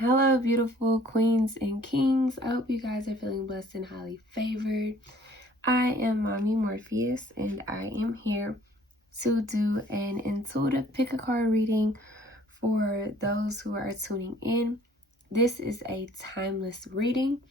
Hello, beautiful queens and kings. I hope you guys are feeling blessed and highly favored. I am Mommy Morpheus, and I am here to do an intuitive pick a card reading for those who are tuning in. This is a timeless reading.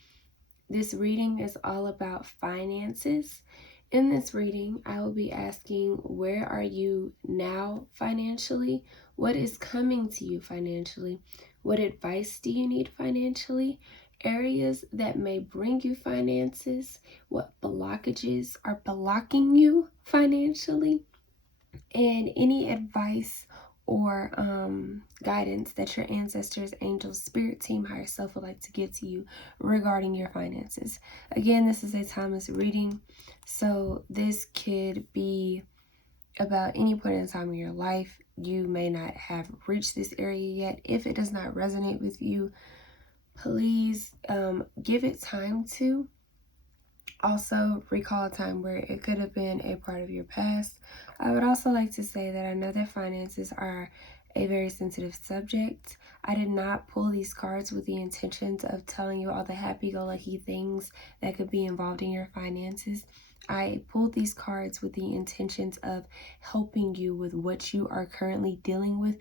This reading is all about finances. In this reading, I will be asking, where are you now financially? What is coming to you financially? What advice do you need financially? Areas that may bring you finances? What blockages are blocking you financially? And any advice or guidance that your ancestors, angels, spirit team, higher self would like to give to you regarding your finances. Again, this is a timeless reading, so this could be about any point in time in your life. You may not have reached this area yet. If it does not resonate with you, please give it time to. Also, recall a time where it could have been a part of your past. I would also like to say that I know that finances are a very sensitive subject. I did not pull these cards with the intentions of telling you all the happy-go-lucky things that could be involved in your finances. I pulled these cards with the intentions of helping you with what you are currently dealing with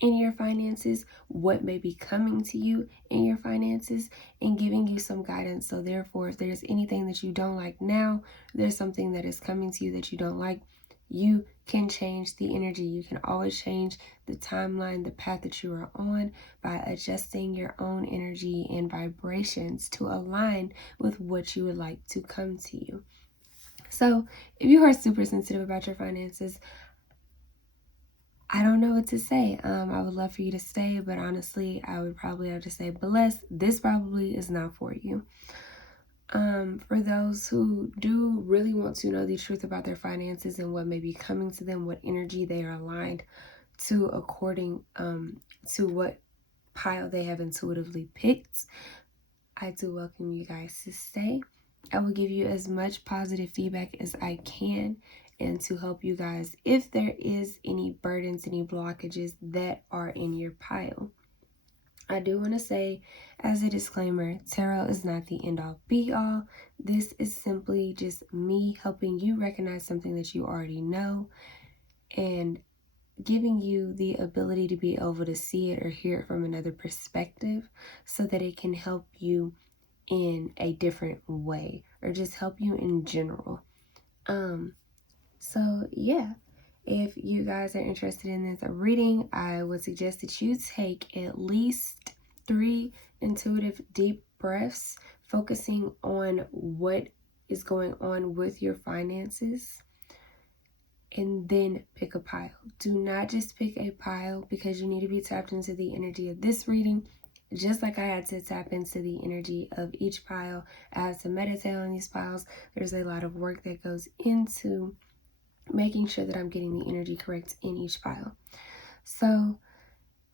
in your finances, what may be coming to you in your finances, and giving you some guidance. So therefore, if there's anything that you don't like now, there's something that is coming to you that you don't like, you can change the energy. You can always change the timeline, the path that you are on, by adjusting your own energy and vibrations to align with what you would like to come to you. So if you are super sensitive about your finances, I don't know what to say. I would love for you to stay, but honestly, I would probably have to say, bless, this probably is not for you. For those who do really want to know the truth about their finances and what may be coming to them, what energy they are aligned to according to what pile they have intuitively picked, I do welcome you guys to stay. I will give you as much positive feedback as I can, and to help you guys if there is any burdens, any blockages that are in your pile. I do want to say, as a disclaimer, tarot is not the end-all be-all. This is simply just me helping you recognize something that you already know and giving you the ability to be able to see it or hear it from another perspective so that it can help you in a different way or just help you in general. So yeah, if you guys are interested in this reading, I would suggest that you take at least 3 intuitive deep breaths, focusing on what is going on with your finances, and then pick a pile. Do not just pick a pile, because you need to be tapped into the energy of this reading. Just like I had to tap into the energy of each pile, I had to meditate on these piles. There's a lot of work that goes into making sure that I'm getting the energy correct in each pile. So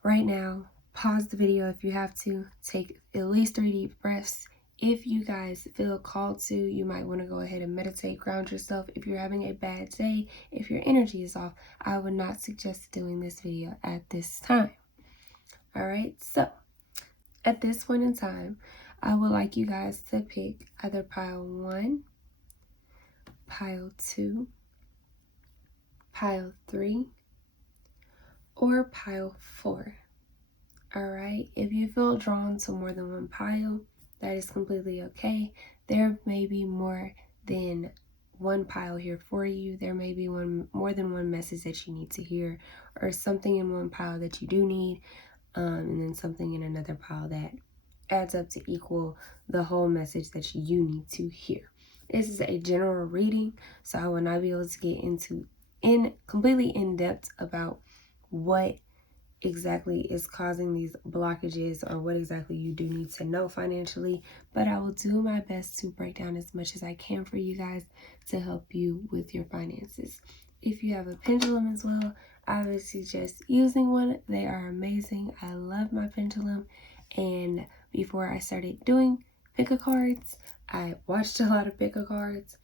right now, pause the video if you have to. Take at least 3 deep breaths. If you guys feel called to, you might want to go ahead and meditate, ground yourself. If you're having a bad day, if your energy is off, I would not suggest doing this video at this time. All right, so at this point in time, I would like you guys to pick either pile 1, pile 2, pile 3, or pile 4. All right, if you feel drawn to more than one pile, that is completely okay. There may be more than one pile here for you. There may be more than one message that you need to hear, or something in one pile that you do need, and then something in another pile that adds up to equal the whole message that you need to hear. This is a general reading, so I will not be able to get into completely in depth about what exactly is causing these blockages or what exactly you do need to know financially, but I will do my best to break down as much as I can for you guys to help you with your finances. If you have a pendulum as well, I would suggest using one. They are amazing. I love my pendulum, and before I started doing pick-a-cards, I watched a lot of pick-a-cards,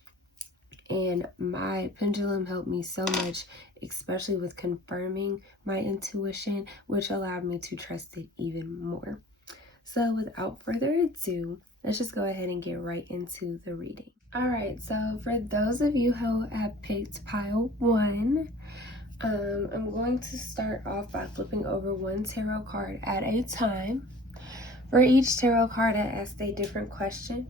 and my pendulum helped me so much, especially with confirming my intuition, which allowed me to trust it even more. So without further ado, let's just go ahead and get right into the reading. All right, so for those of you who have picked pile 1, I'm going to start off by flipping over one tarot card at a time. For each tarot card, I asked a different question.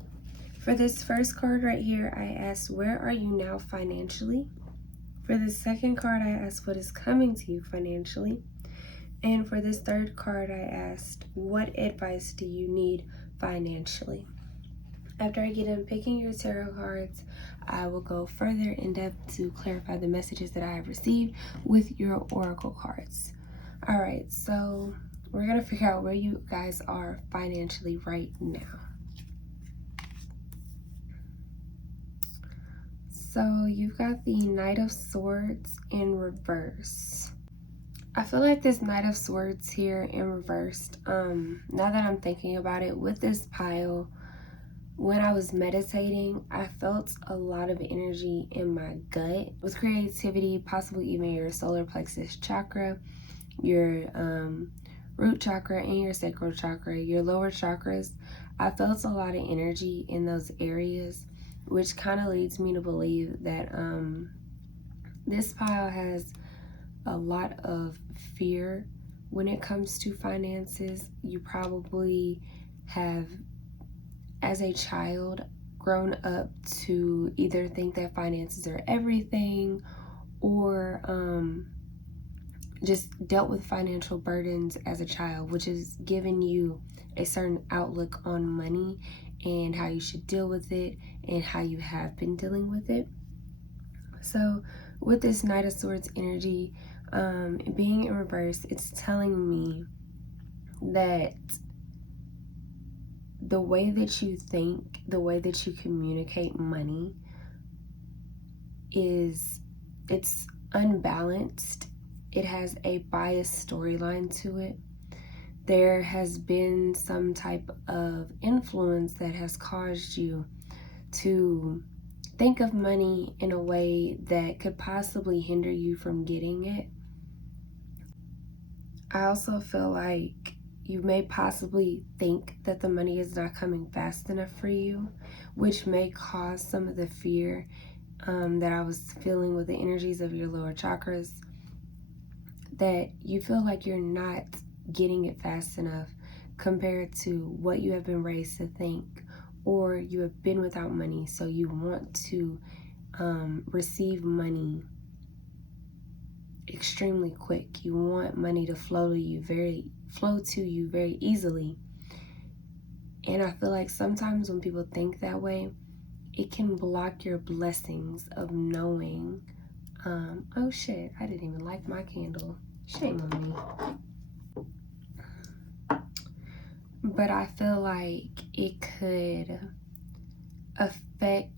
For this first card right here, I asked, where are you now financially? For the second card, I asked, what is coming to you financially? And for this third card, I asked, what advice do you need financially? After I get done picking your tarot cards, I will go further in depth to clarify the messages that I have received with your oracle cards. All right, so we're going to figure out where you guys are financially right now. So you've got the Knight of Swords in reverse. I feel like this Knight of Swords here in reversed, now that I'm thinking about it, with this pile, when I was meditating, I felt a lot of energy in my gut with creativity, possibly even your solar plexus chakra, your root chakra, and your sacral chakra, your lower chakras. I felt a lot of energy in those areas, which kind of leads me to believe that this pile has a lot of fear when it comes to finances. You probably have, as a child, grown up to either think that finances are everything, or just dealt with financial burdens as a child, which has given you a certain outlook on money and how you should deal with it and how you have been dealing with it. So with this Knight of Swords energy being in reverse, it's telling me that the way that you think, the way that you communicate money it's unbalanced. It has a biased storyline to it. There has been some type of influence that has caused you to think of money in a way that could possibly hinder you from getting it. I also feel like you may possibly think that the money is not coming fast enough for you, which may cause some of the fear that I was feeling with the energies of your lower chakras, that you feel like you're not getting it fast enough compared to what you have been raised to think, or you have been without money, so you want to receive money extremely quick. You want money to flow to you very easily. And I feel like sometimes when people think that way, it can block your blessings of knowing, oh shit, I didn't even light my candle. Shame on me. But I feel like it could affect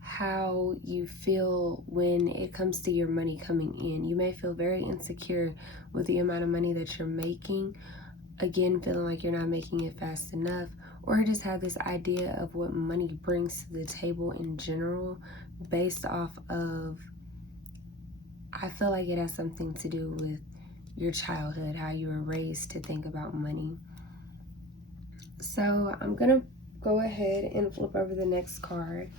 how you feel when it comes to your money coming in. You may feel very insecure with the amount of money that you're making, again feeling like you're not making it fast enough, or just have this idea of what money brings to the table in general based off of, I feel like it has something to do with your childhood, how you were raised to think about money. So I'm gonna go ahead and flip over the next card.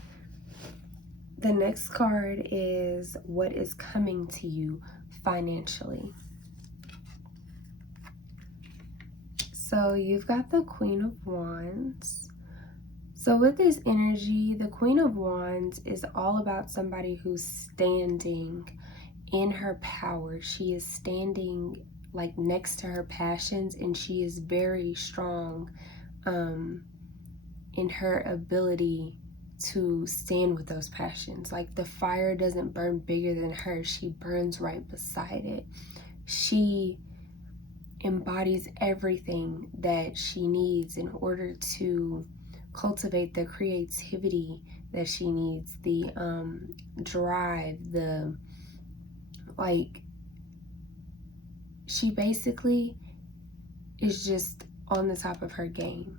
The next card is what is coming to you financially. So you've got the Queen of Wands. So with this energy, the Queen of Wands is all about somebody who's standing in her power. She is standing like next to her passions, and she is very strong in her ability to stand with those passions. Like the fire doesn't burn bigger than her, she burns right beside it. She embodies everything that she needs in order to cultivate the creativity that she needs, the drive, the she basically is just on the top of her game,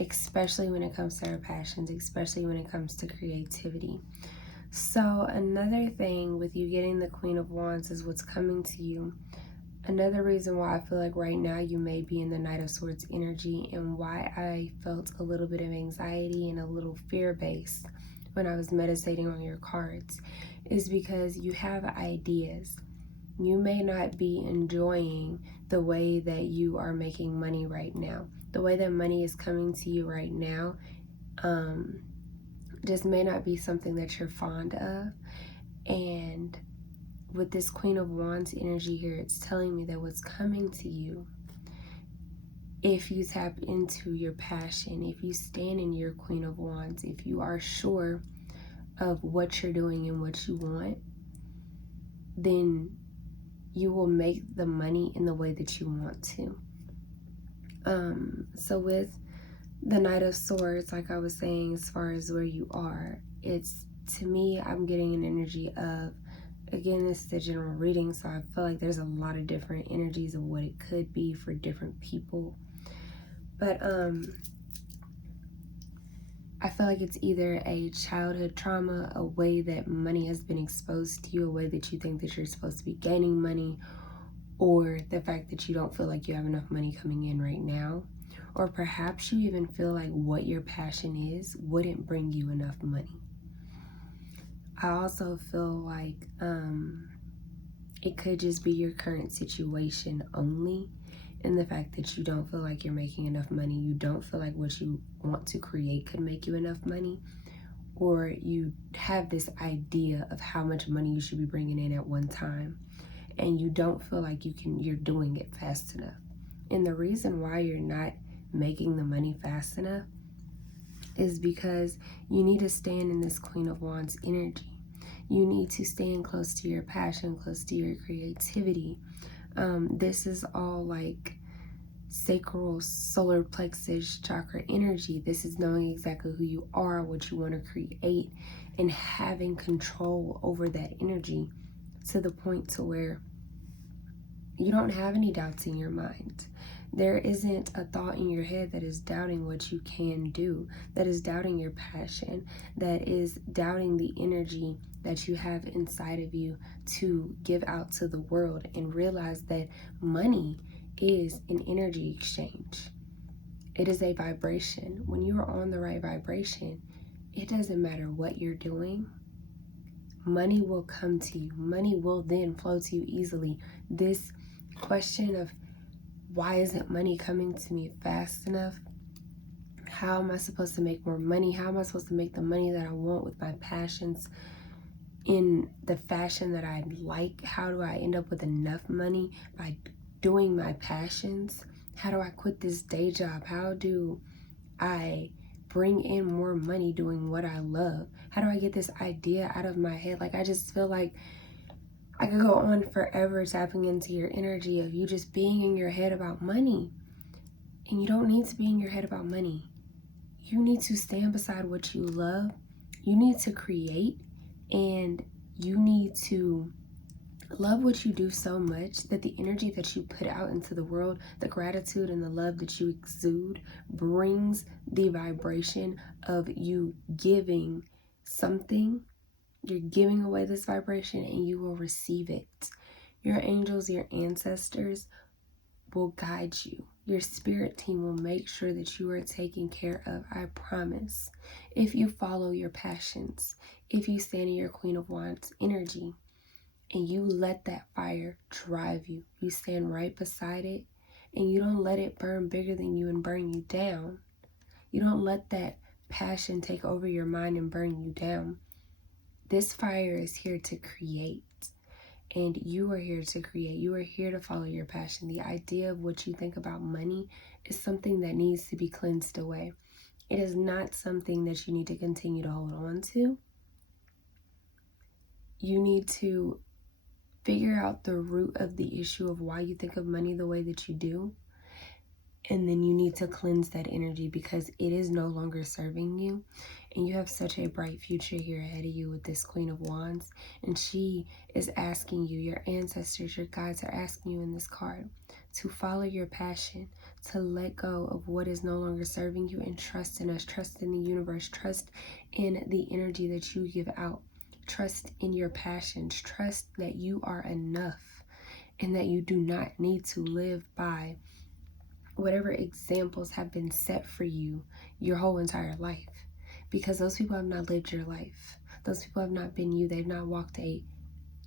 especially when it comes to her passions, especially when it comes to creativity. So another thing with you getting the Queen of Wands is what's coming to you. Another reason why I feel like right now you may be in the Knight of Swords energy, and why I felt a little bit of anxiety and a little fear-based when I was meditating on your cards, is because you have ideas. You may not be enjoying the way that you are making money right now. The way that money is coming to you right now just may not be something that you're fond of. And with this Queen of Wands energy here, it's telling me that what's coming to you, if you tap into your passion, if you stand in your Queen of Wands, if you are sure of what you're doing and what you want, then you will make the money in the way that you want to. So with the Knight of Swords, like I was saying, as far as where you are, it's, to me, I'm getting an energy of, again, this is a general reading, so I feel like there's a lot of different energies of what it could be for different people. But I feel like it's either a childhood trauma, a way that money has been exposed to you, a way that you think that you're supposed to be gaining money, or the fact that you don't feel like you have enough money coming in right now. Or perhaps you even feel like what your passion is wouldn't bring you enough money. I also feel like it could just be your current situation only, and the fact that you don't feel like you're making enough money, you don't feel like what you want to create could make you enough money, or you have this idea of how much money you should be bringing in at one time, and you don't feel like you're doing it fast enough. And the reason why you're not making the money fast enough is because you need to stand in this Queen of Wands energy. You need to stand close to your passion, close to your creativity. This is all like sacral solar plexus chakra energy. This is knowing exactly who you are, what you want to create, and having control over that energy to the point to where you don't have any doubts in your mind. There isn't a thought in your head that is doubting what you can do, that is doubting your passion, that is doubting the energy that you have inside of you to give out to the world, and realize that money is an energy exchange. It is a vibration. When you are on the right vibration, it doesn't matter what you're doing. Money will come to you. Money will then flow to you easily. This question of why isn't money coming to me fast enough? How am I supposed to make more money? How am I supposed to make the money that I want with my passions in the fashion that I like? How do I end up with enough money by doing my passions? How do I quit this day job? How do I bring in more money doing what I love? How do I get this idea out of my head? Like, I just feel like I could go on forever tapping into your energy of you just being in your head about money. And you don't need to be in your head about money. You need to stand beside what you love. You need to create, and you need to love what you do so much that the energy that you put out into the world, the gratitude and the love that you exude, brings the vibration of you giving something. You're giving away this vibration, and you will receive it. Your angels, your ancestors will guide you. Your spirit team will make sure that you are taken care of, I promise. If you follow your passions, if you stand in your Queen of Wands energy, and you let that fire drive you, you stand right beside it, and you don't let it burn bigger than you and burn you down. You don't let that passion take over your mind and burn you down. This fire is here to create, and you are here to create. You are here to follow your passion. The idea of what you think about money is something that needs to be cleansed away. It is not something that you need to continue to hold on to. You need to figure out the root of the issue of why you think of money the way that you do. And then you need to cleanse that energy, because it is no longer serving you. And you have such a bright future here ahead of you with this Queen of Wands. And she is asking you, your ancestors, your guides are asking you in this card, to follow your passion, to let go of what is no longer serving you, and trust in us, trust in the universe, trust in the energy that you give out, trust in your passions, trust that you are enough. and that you do not need to live by whatever examples have been set for you your whole entire life, because those people have not lived your life. Those people have not been you. They've not walked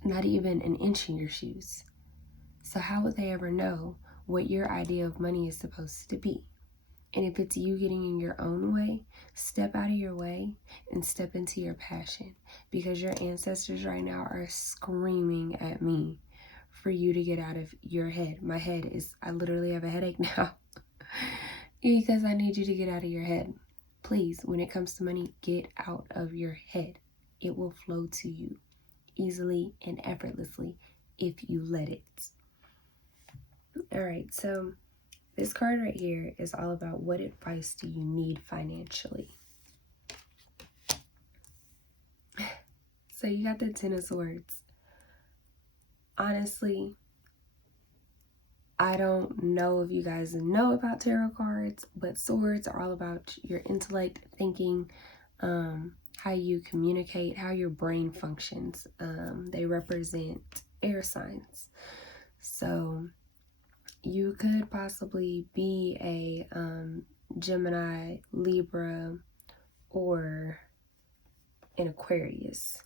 not even an inch in your shoes. So how would they ever know what your idea of money is supposed to be? And if it's you getting in your own way, step out of your way and step into your passion, because your ancestors right now are screaming at me for you to get out of your head. My head is, I literally have a headache now because I need you to get out of your head. Please, when it comes to money, get out of your head. It will flow to you easily and effortlessly if you let it. All right, so this card right here is all about what advice do you need financially. So you got the Ten of Swords. Honestly, I don't know if you guys know about tarot cards, but swords are all about your intellect, thinking, how you communicate, how your brain functions. They represent air signs. So you could possibly be a Gemini, Libra, or an Aquarius.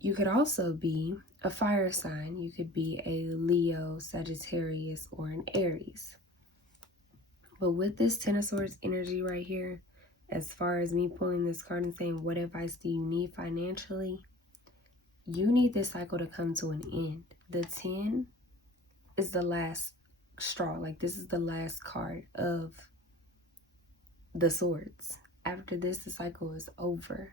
You could also be a fire sign. You could be a Leo, Sagittarius, or an Aries. But with this Ten of Swords energy right here, as far as me pulling this card and saying, what advice do you need financially? You need this cycle to come to an end. The 10 is the last straw. Like, this is the last card of the swords. After this, the cycle is over.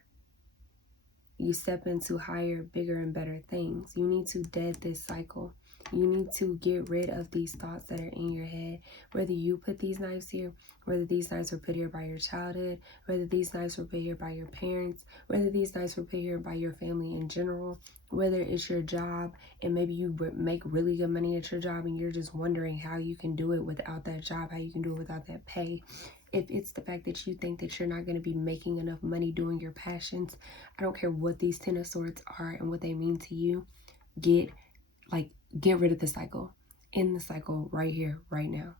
You step into higher, bigger, and better things. You need to dead this cycle. You need to get rid of these thoughts that are in your head. Whether you put these knives here, whether these knives were put here by your childhood, whether these knives were put here by your parents, whether these knives were put here by your family in general, whether it's your job and maybe you make really good money at your job and you're just wondering how you can do it without that job, how you can do it without that pay. If it's the fact that you think that you're not going to be making enough money doing your passions, I don't care what these Ten of Swords are and what they mean to you. Get rid of the cycle. End the cycle right here, right now.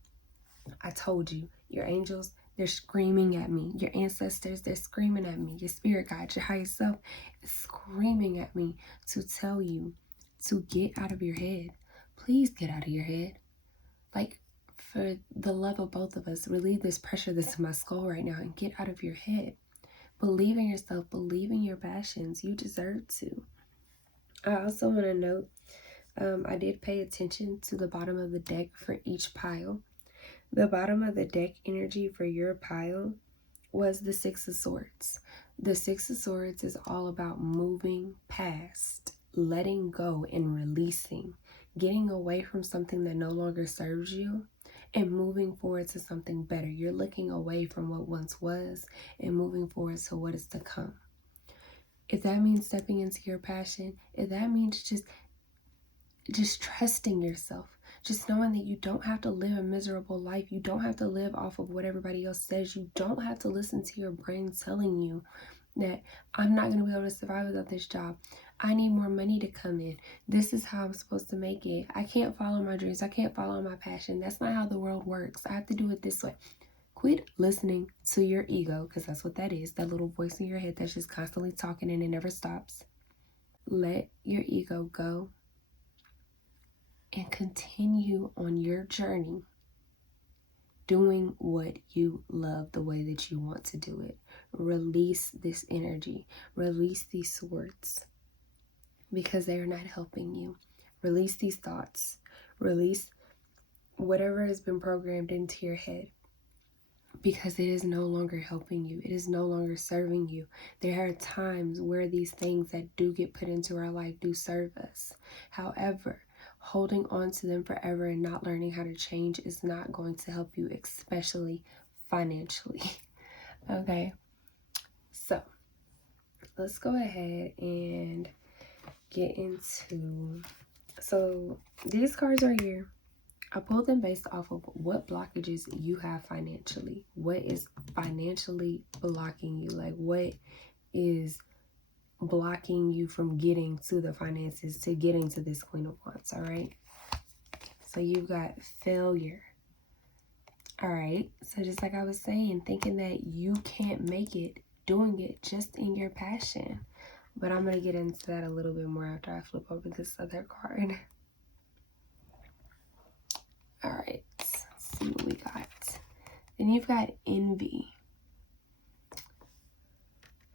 I told you, your angels, they're screaming at me. Your ancestors, they're screaming at me. Your spirit guide, your higher self is screaming at me to tell you to get out of your head. Please get out of your head. Like, for the love of both of us, relieve this pressure that's in my skull right now and get out of your head. Believe in yourself. Believe in your passions. You deserve to. I also want to note, I did pay attention to the bottom of the deck for each pile. The bottom of the deck energy for your pile was the Six of Swords. The Six of Swords is all about moving past, letting go and releasing, getting away from something that no longer serves you and moving forward to something better. You're looking away from what once was and moving forward to what is to come. If that means stepping into your passion, if that means just trusting yourself, just knowing that you don't have to live a miserable life. You don't have to live off of what everybody else says. You don't have to listen to your brain telling you that I'm not going to be able to survive without this job. I need more money to come in. This is how I'm supposed to make it. I can't follow my dreams. I can't follow my passion. That's not how the world works. I have to do it this way. Quit listening to your ego, because that's what that is. That little voice in your head that's just constantly talking and it never stops. Let your ego go and continue on your journey doing what you love the way that you want to do it. Release this energy. Release these swords because they are not helping you. Release these thoughts. Release whatever has been programmed into your head because it is no longer helping you. It is no longer serving you. There are times where these things that do get put into our life do serve us. However, holding on to them forever and not learning how to change is not going to help you, especially financially. Okay, so let's go ahead and get into, so these cards are here. I pulled them based off of what blockages you have financially. What is financially blocking you? Like, what is blocking you from getting to the finances, to getting to this Queen of Wands, all right? So you've got failure. All right. So just like I was saying, thinking that you can't make it, doing it just in your passion. But I'm going to get into that a little bit more after I flip over this other card. All right. Let's see what we got. Then you've got envy.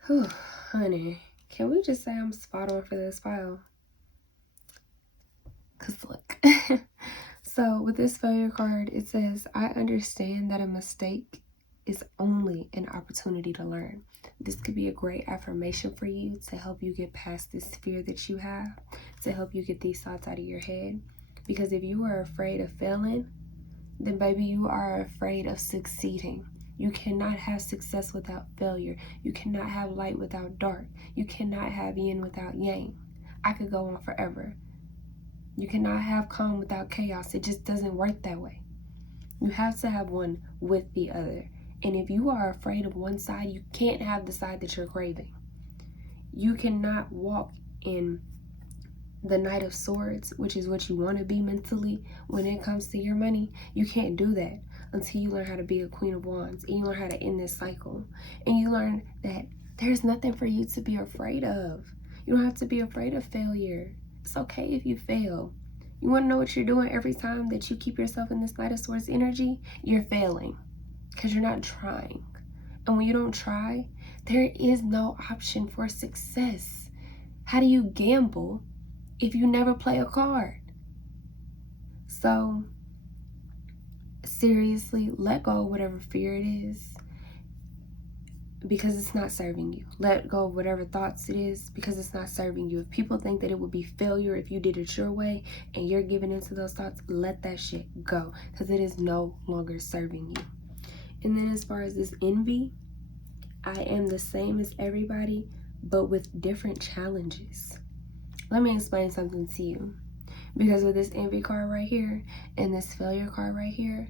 Whew, honey. Can we just say I'm spot on for this file? Because look. So with this failure card, it says, I understand that a mistake is only an opportunity to learn. This could be a great affirmation for you to help you get past this fear that you have, to help you get these thoughts out of your head. Because if you are afraid of failing, then baby, you are afraid of succeeding. You cannot have success without failure. You cannot have light without dark. You cannot have yin without yang. I could go on forever. You cannot have calm without chaos. It just doesn't work that way. You have to have one with the other. And if you are afraid of one side, you can't have the side that you're craving. You cannot walk in the Knight of Swords, which is what you want to be mentally when it comes to your money. You can't do that until you learn how to be a Queen of Wands and you learn how to end this cycle. And you learn that there's nothing for you to be afraid of. You don't have to be afraid of failure. It's okay if you fail. You want to know what you're doing every time that you keep yourself in this Knight of Swords energy? You're failing because you're not trying. And when you don't try, there is no option for success. How do you gamble if you never play a card? So seriously, let go of whatever fear it is, because it's not serving you. Let go of whatever thoughts it is, because it's not serving you. If people think that it would be failure if you did it your way and you're giving into those thoughts, let that shit go, because it is no longer serving you. And then as far as this envy, I am the same as everybody, but with different challenges. Let me explain something to you. Because with this envy card right here and this failure card right here,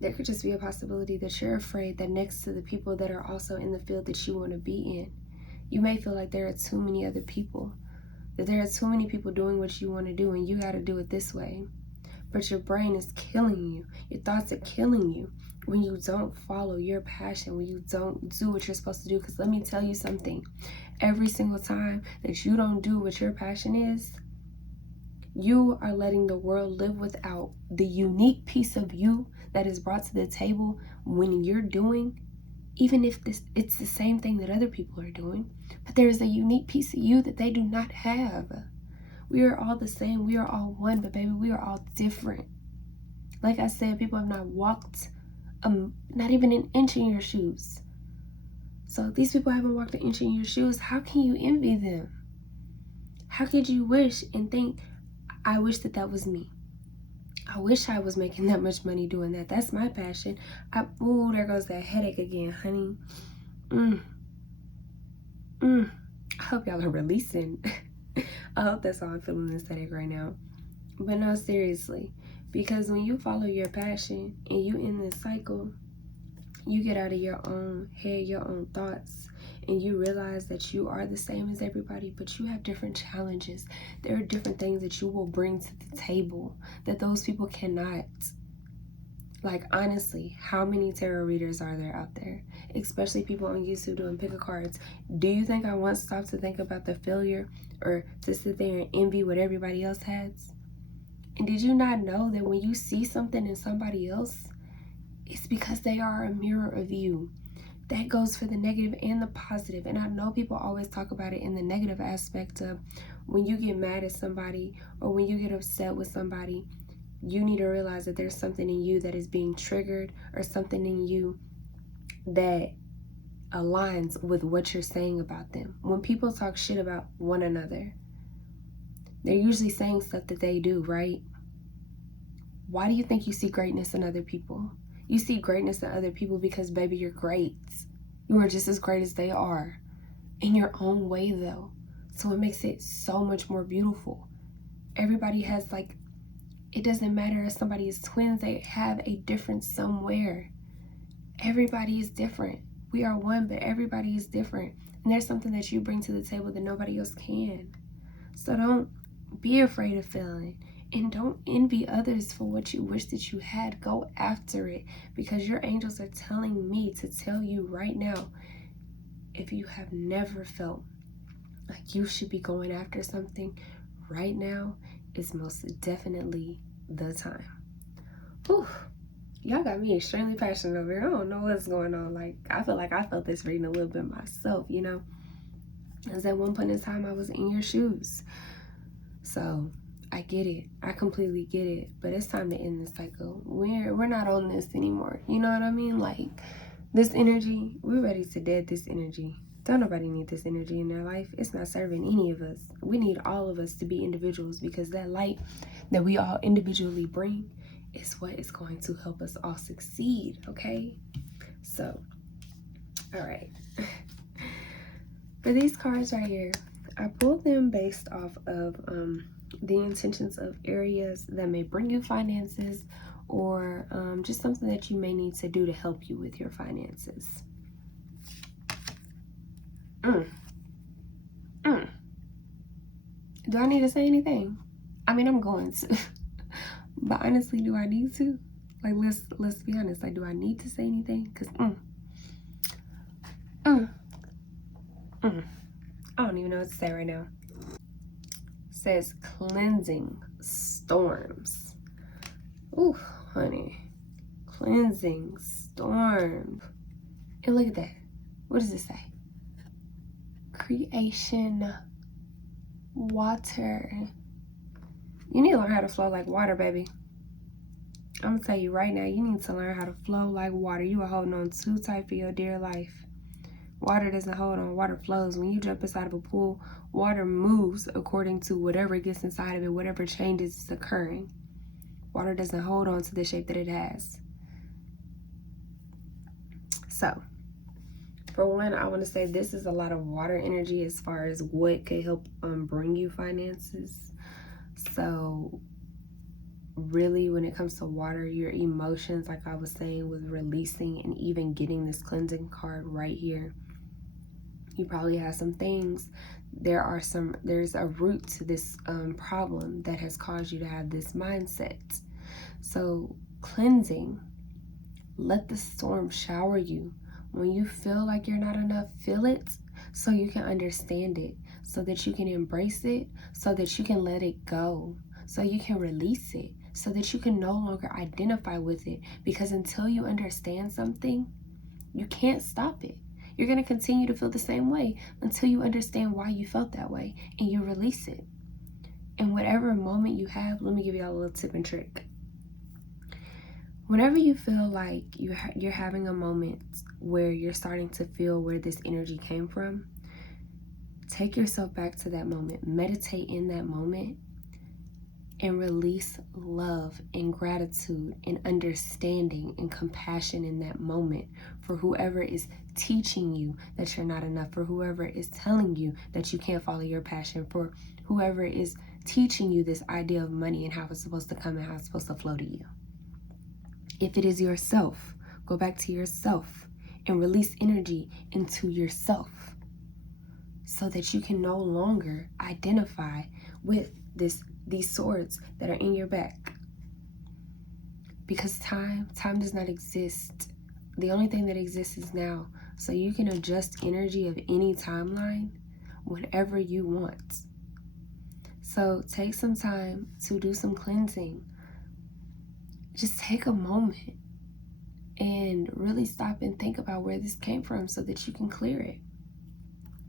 there could just be a possibility that you're afraid that next to the people that are also in the field that you want to be in, you may feel like there are too many other people, that there are too many people doing what you want to do and you got to do it this way. But your brain is killing you. Your thoughts are killing you when you don't follow your passion, when you don't do what you're supposed to do. Because let me tell you something. Every single time that you don't do what your passion is, you are letting the world live without the unique piece of you that is brought to the table when you're doing, even if it's the same thing that other people are doing, but there is a unique piece of you that they do not have. We are all the same. We are all one, but baby, we are all different. Like I said, people have not walked not even an inch in your shoes. So if these people haven't walked an inch in your shoes, how can you envy them? How could you wish and think, I wish that that was me? I wish I was making that much money doing that. That's my passion. Ooh, there goes that headache again, honey. I hope y'all are releasing. I hope that's how I'm feeling this headache right now. But no, seriously. Because when you follow your passion and you end this cycle, you get out of your own head, your own thoughts, and you realize that you are the same as everybody, but you have different challenges. There are different things that you will bring to the table that those people cannot. Like, honestly, how many tarot readers are there out there? Especially people on YouTube doing pick a cards. Do you think I once stopped to think about the failure or to sit there and envy what everybody else has? And did you not know that when you see something in somebody else, it's because they are a mirror of you? That goes for the negative and the positive. And I know people always talk about it in the negative aspect of when you get mad at somebody or when you get upset with somebody, you need to realize that there's something in you that is being triggered or something in you that aligns with what you're saying about them. When people talk shit about one another, they're usually saying stuff that they do, right? Why do you think you see greatness in other people? You see greatness in other people because, baby, you're great. You are just as great as they are. In your own way, though. So it makes it so much more beautiful. Everybody has, like, it doesn't matter if somebody is twins. They have a difference somewhere. Everybody is different. We are one, but everybody is different. And there's something that you bring to the table that nobody else can. So don't be afraid of failing. And don't envy others for what you wish that you had. Go after it, because your angels are telling me to tell you right now, if you have never felt like you should be going after something, right now is most definitely the time. Whew. Y'all got me extremely passionate over here. I don't know what's going on. Like, I feel like I felt this reading a little bit myself, you know? Because at one point in time, I was in your shoes. So I get it. I completely get it. But it's time to end this cycle. We're not on this anymore. You know what I mean? Like, this energy, we're ready to dead this energy. Don't nobody need this energy in their life. It's not serving any of us. We need all of us to be individuals, because that light that we all individually bring is what is going to help us all succeed, okay? So, all right. For these cards right here, I pulled them based off of the intentions of areas that may bring you finances, or just something that you may need to do to help you with your finances. Do I need to say anything? I mean, I'm going to. But honestly, do I need to? Like, let's be honest. Like, do I need to say anything? Because, I don't even know what to say right now. It says cleansing storms. Ooh, honey. Cleansing storm. And look at that. What does it say? Creation, water. You need to learn how to flow like water, baby. I'm gonna tell you right now, you need to learn how to flow like water. You are holding on too tight for your dear life. Water doesn't hold on, water flows. When you jump inside of a pool, water moves according to whatever gets inside of it, whatever changes is occurring. Water doesn't hold on to the shape that it has. So, for one, I want to say this is a lot of water energy as far as what could help bring you finances. So, really, when it comes to water, your emotions, like I was saying, with releasing and even getting this cleansing card right here. You probably have some things. There's a root to this problem that has caused you to have this mindset. So cleansing, let the storm shower you. When you feel like you're not enough, feel it so you can understand it, so that you can embrace it, so that you can let it go, so you can release it, so that you can no longer identify with it. Because until you understand something, you can't stop it. You're going to continue to feel the same way until you understand why you felt that way and you release it. And whatever moment you have, let me give you all a little tip and trick. Whenever you feel like you're having a moment where you're starting to feel where this energy came from, take yourself back to that moment. Meditate in that moment and release love and gratitude and understanding and compassion in that moment for whoever is teaching you that you're not enough, for whoever is telling you that you can't follow your passion, for whoever is teaching you this idea of money and how it's supposed to come and how it's supposed to flow to you. If it is yourself, go back to yourself and release energy into yourself so that you can no longer identify with these swords that are in your back. Because time does not exist. The only thing that exists is now. So you can adjust energy of any timeline whenever you want. So take some time to do some cleansing. Just take a moment and really stop and think about where this came from so that you can clear it.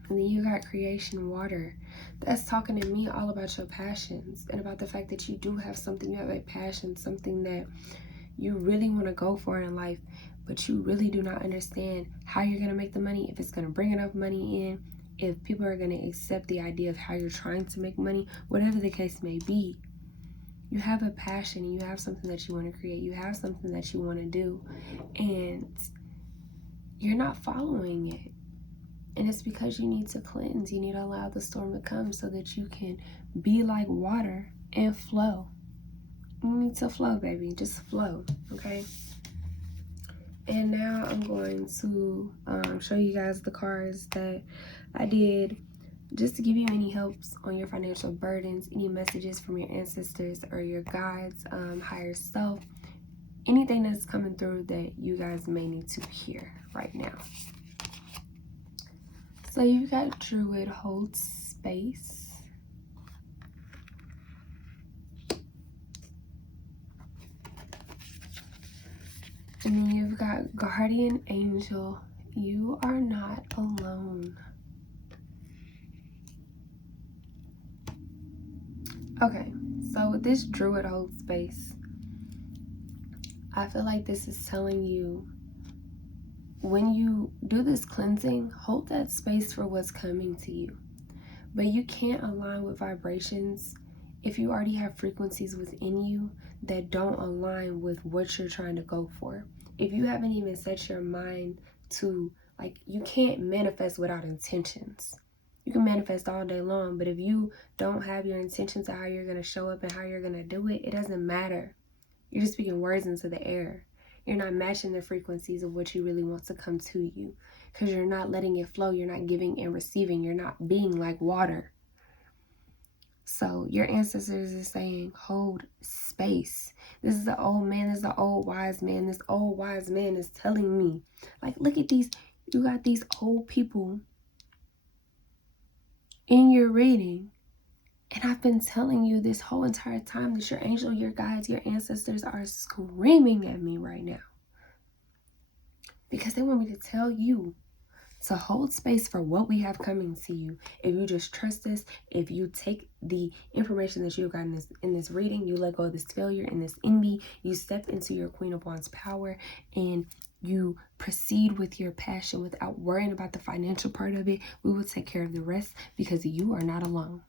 And then you got creation, water. That's talking to me all about your passions and about the fact that you do have something, you have a passion, something that you really want to go for in life, but you really do not understand how you're going to make the money, if it's going to bring enough money in, if people are going to accept the idea of how you're trying to make money, whatever the case may be. You have a passion and you have something that you want to create. You have something that you want to do, and you're not following it. And it's because you need to cleanse. You need to allow the storm to come so that you can be like water and flow. You need to flow, baby. Just flow, okay? And now I'm going to show you guys the cards that I did just to give you any helps on your financial burdens, any messages from your ancestors or your guides, higher self, anything that's coming through that you guys may need to hear right now. So you've got Druid holds space. And then you've got Guardian Angel. You are not alone. Okay, so with this Druid hold space, I feel like this is telling you when you do this cleansing, hold that space for what's coming to you. But you can't align with vibrations if you already have frequencies within you that don't align with what you're trying to go for. If you haven't even set your mind to, like, you can't manifest without intentions. You can manifest all day long, but if you don't have your intentions of how you're going to show up and how you're going to do it, it doesn't matter. You're just speaking words into the air. You're not matching the frequencies of what you really want to come to you because you're not letting it flow. You're not giving and receiving. You're not being like water. So your ancestors is saying, hold space. This is the old man. This is the old wise man. This old wise man is telling me, like, look at these. You got these old people in your reading. And I've been telling you this whole entire time that your angel, your guides, your ancestors are screaming at me right now. Because they want me to tell you to hold space for what we have coming to you. If you just trust us, if you take the information that you've got in this reading, you let go of this failure and this envy, you step into your Queen of Wands power, and you proceed with your passion without worrying about the financial part of it, we will take care of the rest because you are not alone.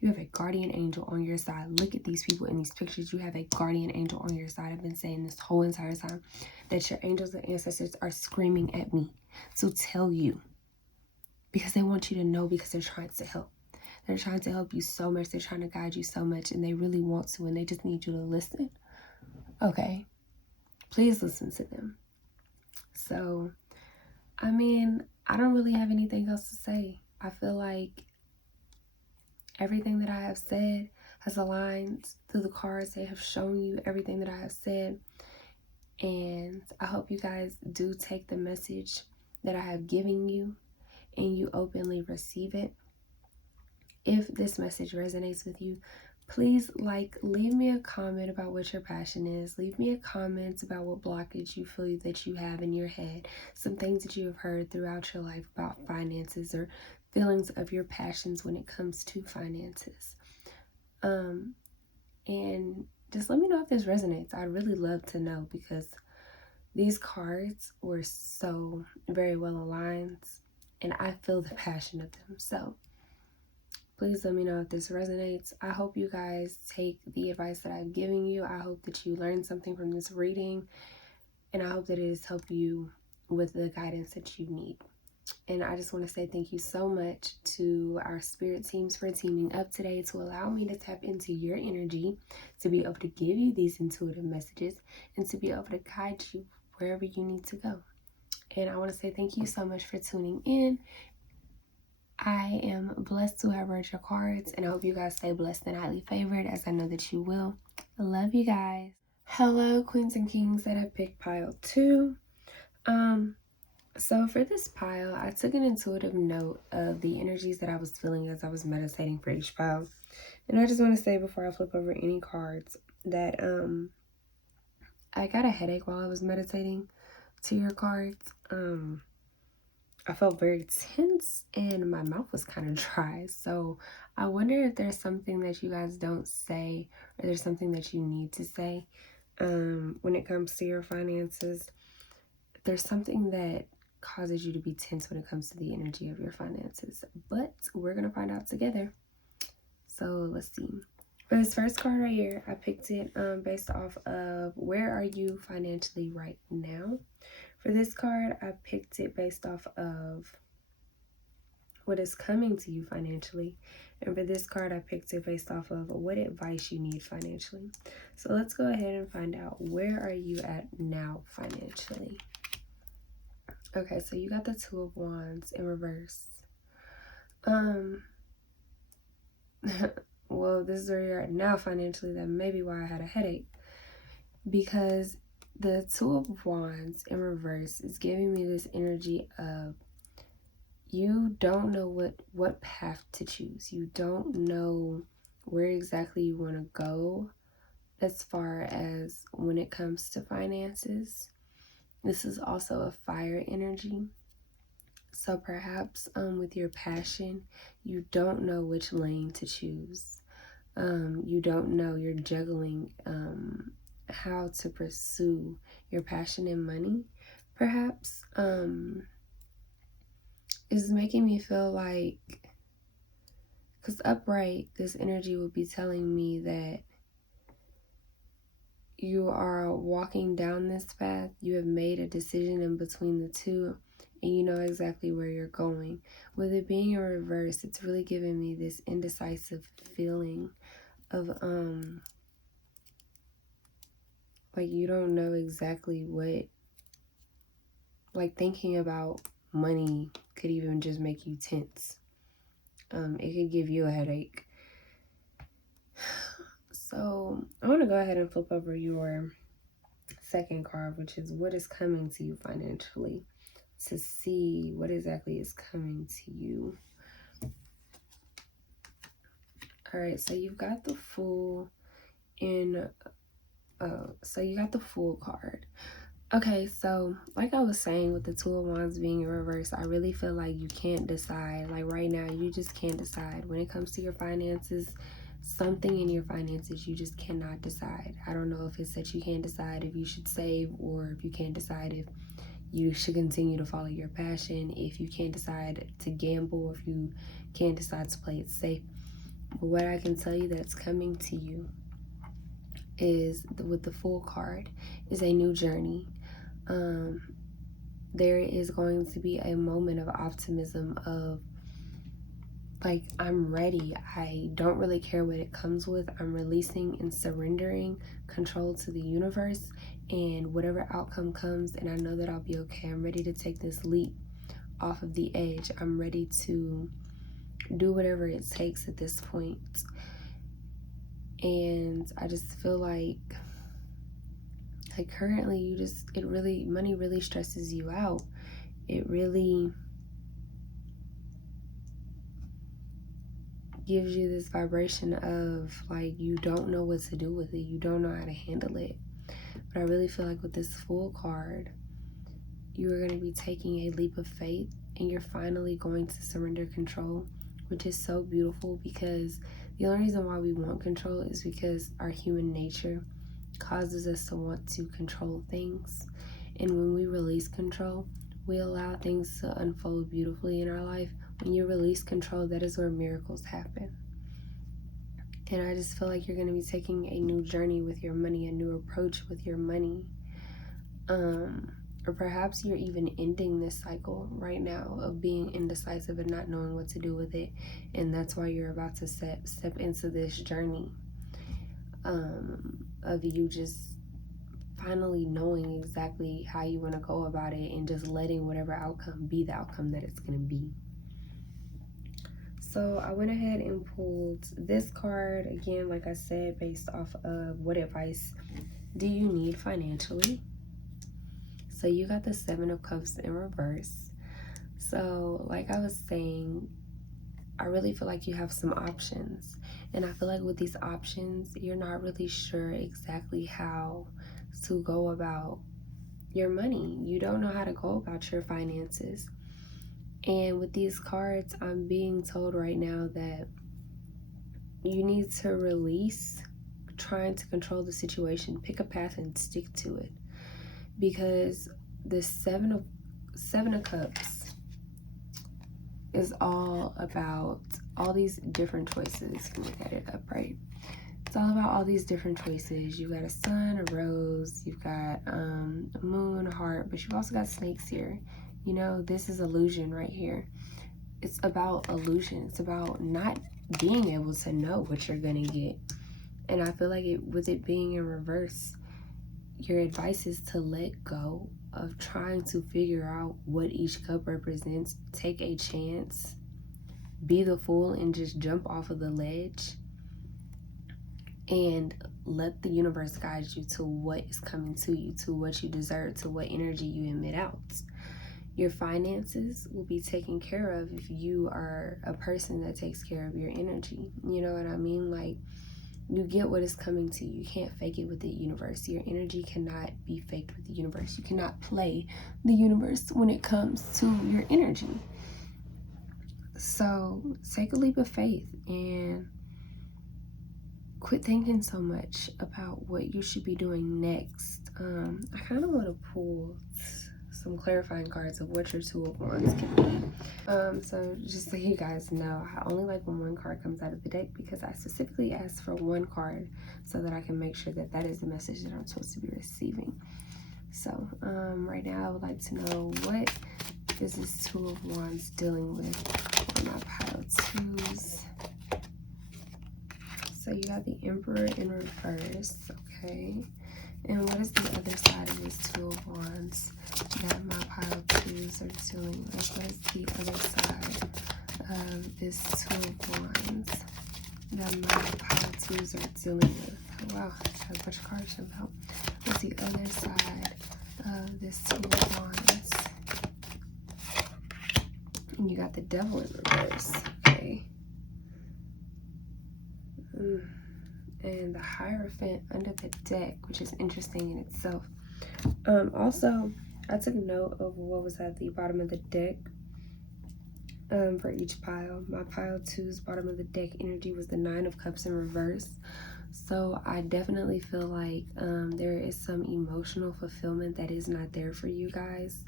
You have a guardian angel on your side. Look at these people in these pictures. You have a guardian angel on your side. I've been saying this whole entire time that your angels and ancestors are screaming at me to tell you, because they want you to know, because they're trying to help. They're trying to help you so much. They're trying to guide you so much, and they really want to, and they just need you to listen. Okay, please listen to them. So, I mean, I don't really have anything else to say. I feel like everything that I have said has aligned through the cards. They have shown you everything that I have said. And I hope you guys do take the message that I have given you and you openly receive it. If this message resonates with you, please leave me a comment about what your passion is. Leave me a comment about what blockage you feel that you have in your head. Some things that you have heard throughout your life about finances, or feelings of your passions when it comes to finances. And just let me know if this resonates. I'd really love to know, because these cards were so very well aligned and I feel the passion of them. So please let me know if this resonates. I hope you guys take the advice that I've given you. I hope that you learned something from this reading, and I hope that it has helped you with the guidance that you need. And I just want to say thank you so much to our spirit teams for teaming up today to allow me to tap into your energy, to be able to give you these intuitive messages, and to be able to guide you wherever you need to go. And I want to say thank you so much for tuning in. I am blessed to have read your cards, and I hope you guys stay blessed and highly favored, as I know that you will. I love you guys. Hello, queens and kings that have picked pile 2. So for this pile, I took an intuitive note of the energies that I was feeling as I was meditating for each pile. And I just want to say before I flip over any cards that I got a headache while I was meditating to your cards. I felt very tense and my mouth was kind of dry. So I wonder if there's something that you guys don't say, or there's something that you need to say when it comes to your finances. There's something that causes you to be tense when it comes to the energy of your finances. But we're going to find out together. So let's see. For this first card right here, I picked it based off of where are you financially right now. For this card, I picked it based off of what is coming to you financially. And for this card, I picked it based off of what advice you need financially. So let's go ahead and find out, where are you at now financially? Okay, so you got the Two of Wands in reverse. well, this is where you're at now financially. That may be why I had a headache. Because the Two of Wands in reverse is giving me this energy of you don't know what path to choose. You don't know where exactly you want to go as far as when it comes to finances. This is also a fire energy. So perhaps with your passion, you don't know which lane to choose. You don't know, you're juggling how to pursue your passion and money, perhaps. Is making me feel like, because upright, this energy would be telling me that you are walking down this path. You have made a decision in between the two, and you know exactly where you're going. With it being in reverse, it's really giving me this indecisive feeling of like you don't know exactly what, like thinking about money could even just make you tense. It could give you a headache. So I want to go ahead and flip over your second card, which is what is coming to you financially, to see what exactly is coming to you. All right, so you've got the Fool in, so you got the Fool card. Okay, so like I was saying with the Two of Wands being in reverse, I really feel like you can't decide. Like right now, you just can't decide. When it comes to your finances, something in your finances, you just cannot decide. I don't know if it's that you can't decide if you should save, or if you can't decide if you should continue to follow your passion, if you can't decide to gamble, if you can't decide to play it safe. But what I can tell you that's coming to you is, with the Fool card, is a new journey. There is going to be a moment of optimism of like, I'm ready. I don't really care what it comes with. I'm releasing and surrendering control to the universe, and whatever outcome comes, and I know that I'll be okay. I'm ready to take this leap off of the edge. I'm ready to do whatever it takes at this point. And I just feel like currently money really stresses you out. It really gives you this vibration of like you don't know what to do with it. You don't know how to handle it. But I really feel like with this Fool card, you are going to be taking a leap of faith, and you're finally going to surrender control, which is so beautiful, because the only reason why we want control is because our human nature causes us to want to control things. And when we release control, we allow things to unfold beautifully in our life. When you release control, that is where miracles happen. And I just feel like you're going to be taking a new journey with your money, a new approach with your money. Or perhaps you're even ending this cycle right now of being indecisive and not knowing what to do with it. And that's why you're about to step into this journey of you just finally knowing exactly how you want to go about it, and just letting whatever outcome be the outcome that it's going to be. So I went ahead and pulled this card again, like I said, based off of what advice do you need financially. So you got the Seven of Cups in reverse. So like I was saying, I really feel like you have some options. And I feel like with these options, you're not really sure exactly how to go about your money. You don't know how to go about your finances. And with these cards, I'm being told right now that you need to release trying to control the situation. Pick a path and stick to it. Because the Seven of Cups is all about all these different choices. Let me get it up right. It's all about all these different choices. You've got a sun, a rose, you've got a moon, a heart, but you've also got snakes here. You know, this is illusion right here. It's about illusion. It's about not being able to know what you're gonna get. And I feel like with it being in reverse, your advice is to let go of trying to figure out what each cup represents. Take a chance. be the fool and just jump off of the ledge and let the universe guide you to what is coming to you, to what you deserve, to what energy you emit out. Your finances will be taken care of if you are a person that takes care of your energy. You know what I mean? Like, you get what is coming to you. You can't fake it with the universe. Your energy cannot be faked with the universe. You cannot play the universe when it comes to your energy. So take a leap of faith and quit thinking so much about what you should be doing next. I kind of want to pull some clarifying cards of what your Two of Wands can be. So just so you guys know, I only like when one card comes out of the deck because I specifically asked for one card so that I can make sure that that is the message that I'm supposed to be receiving. So right now I would like to know, what is this Two of Wands dealing with on my pile of twos? So you got the Emperor in reverse, okay? And what is the other side of this Two of Wands that my pile of twos are dealing with? What is the other side of this Two of Wands that my pile of twos are dealing with? Oh, wow, I have a bunch of cards jump out. What's the other side of this Two of Wands? And you got the Devil in reverse, okay? And the Hierophant under the deck, which is interesting in itself. Also, I took note of what was at the bottom of the deck for each pile. My pile two's bottom of the deck energy was the Nine of Cups in reverse. So I definitely feel like there is some emotional fulfillment that is not there for you guys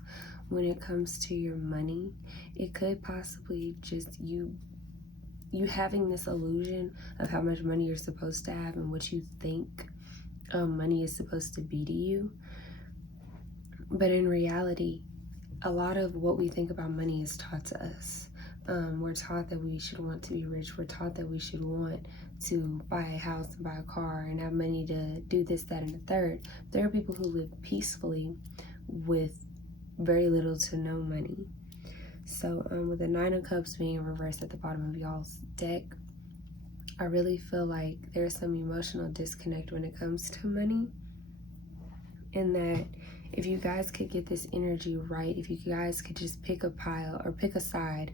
when it comes to your money. It could possibly just you having this illusion of how much money you're supposed to have and what you think money is supposed to be to you. But in reality, a lot of what we think about money is taught to us. We're taught that we should want to be rich. We're taught that we should want to buy a house and buy a car and have money to do this, that, and the third. There are people who live peacefully with very little to no money. So with the Nine of Cups being in reverse at the bottom of y'all's deck, I really feel like there's some emotional disconnect when it comes to money. And that if you guys could get this energy right, if you guys could just pick a pile or pick a side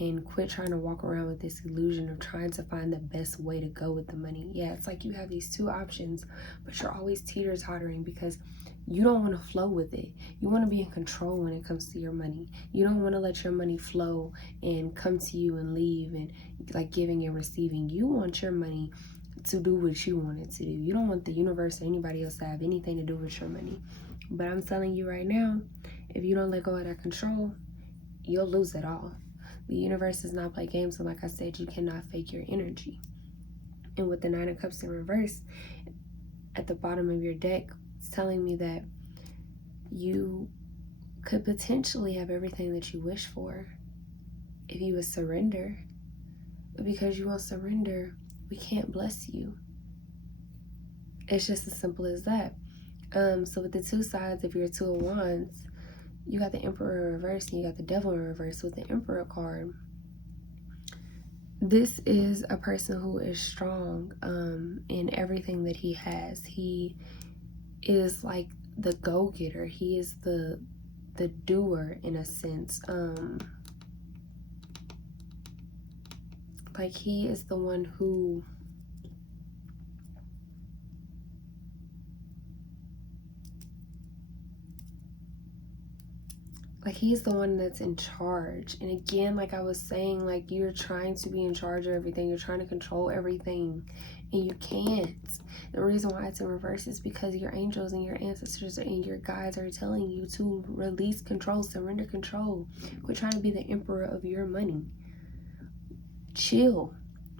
and quit trying to walk around with this illusion of trying to find the best way to go with the money. Yeah, it's like you have these two options, but you're always teeter-tottering because you don't want to flow with it. You want to be in control when it comes to your money. You don't want to let your money flow and come to you and leave and like giving and receiving. You want your money to do what you want it to do. You don't want the universe or anybody else to have anything to do with your money. But I'm telling you right now, if you don't let go of that control, you'll lose it all. The universe does not play games, and like I said, you cannot fake your energy. And with the Nine of Cups in reverse at the bottom of your deck, it's telling me that you could potentially have everything that you wish for if you would surrender. But because you won't surrender, we can't bless you. It's just as simple as that. So with the two sides of your Two of Wands, you got the Emperor in reverse and you got the Devil in reverse. With the Emperor card, this is a person who is strong in everything that he has. He is like the go-getter. He is the doer in a sense. Like he is the one who he's the one that's in charge. And again, like I was saying, like you're trying to be in charge of everything. You're trying to control everything and you can't. The reason why it's in reverse is because your angels and your ancestors and your guides are telling you to release control, surrender control. Quit trying to be the emperor of your money. Chill.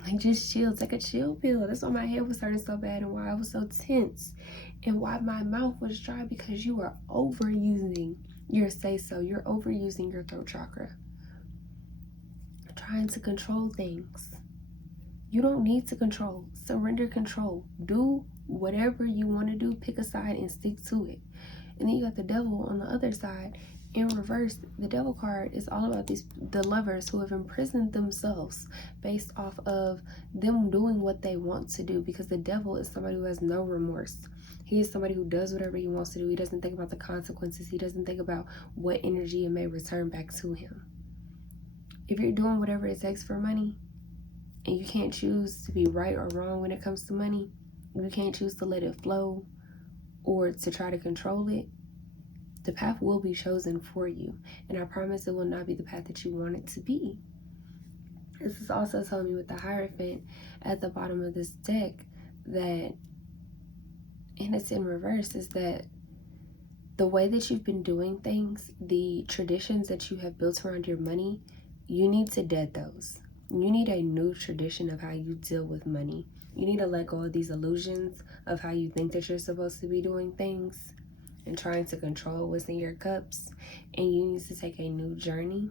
Like just chill. Take a chill pill. That's why my head was hurting so bad and why I was so tense and why my mouth was dry, because you are overusing your say-so. You're overusing your throat chakra. Trying to control things. You don't need to control. Surrender control. Do whatever you want to do. Pick a side and stick to it. And then you got the devil on the other side. In reverse, the devil card is all about the lovers who have imprisoned themselves based off of them doing what they want to do, because the devil is somebody who has no remorse. He is somebody who does whatever he wants to do. He doesn't think about the consequences. He doesn't think about what energy it may return back to him. If you're doing whatever it takes for money, and you can't choose to be right or wrong when it comes to money, you can't choose to let it flow or to try to control it, the path will be chosen for you. And I promise it will not be the path that you want it to be. This is also telling me with the Hierophant at the bottom of this deck that, and it's in reverse, is that the way that you've been doing things, the traditions that you have built around your money, you need to dead those. You need a new tradition of how you deal with money. You need to let go of these illusions of how you think that you're supposed to be doing things and trying to control what's in your cups. And you need to take a new journey,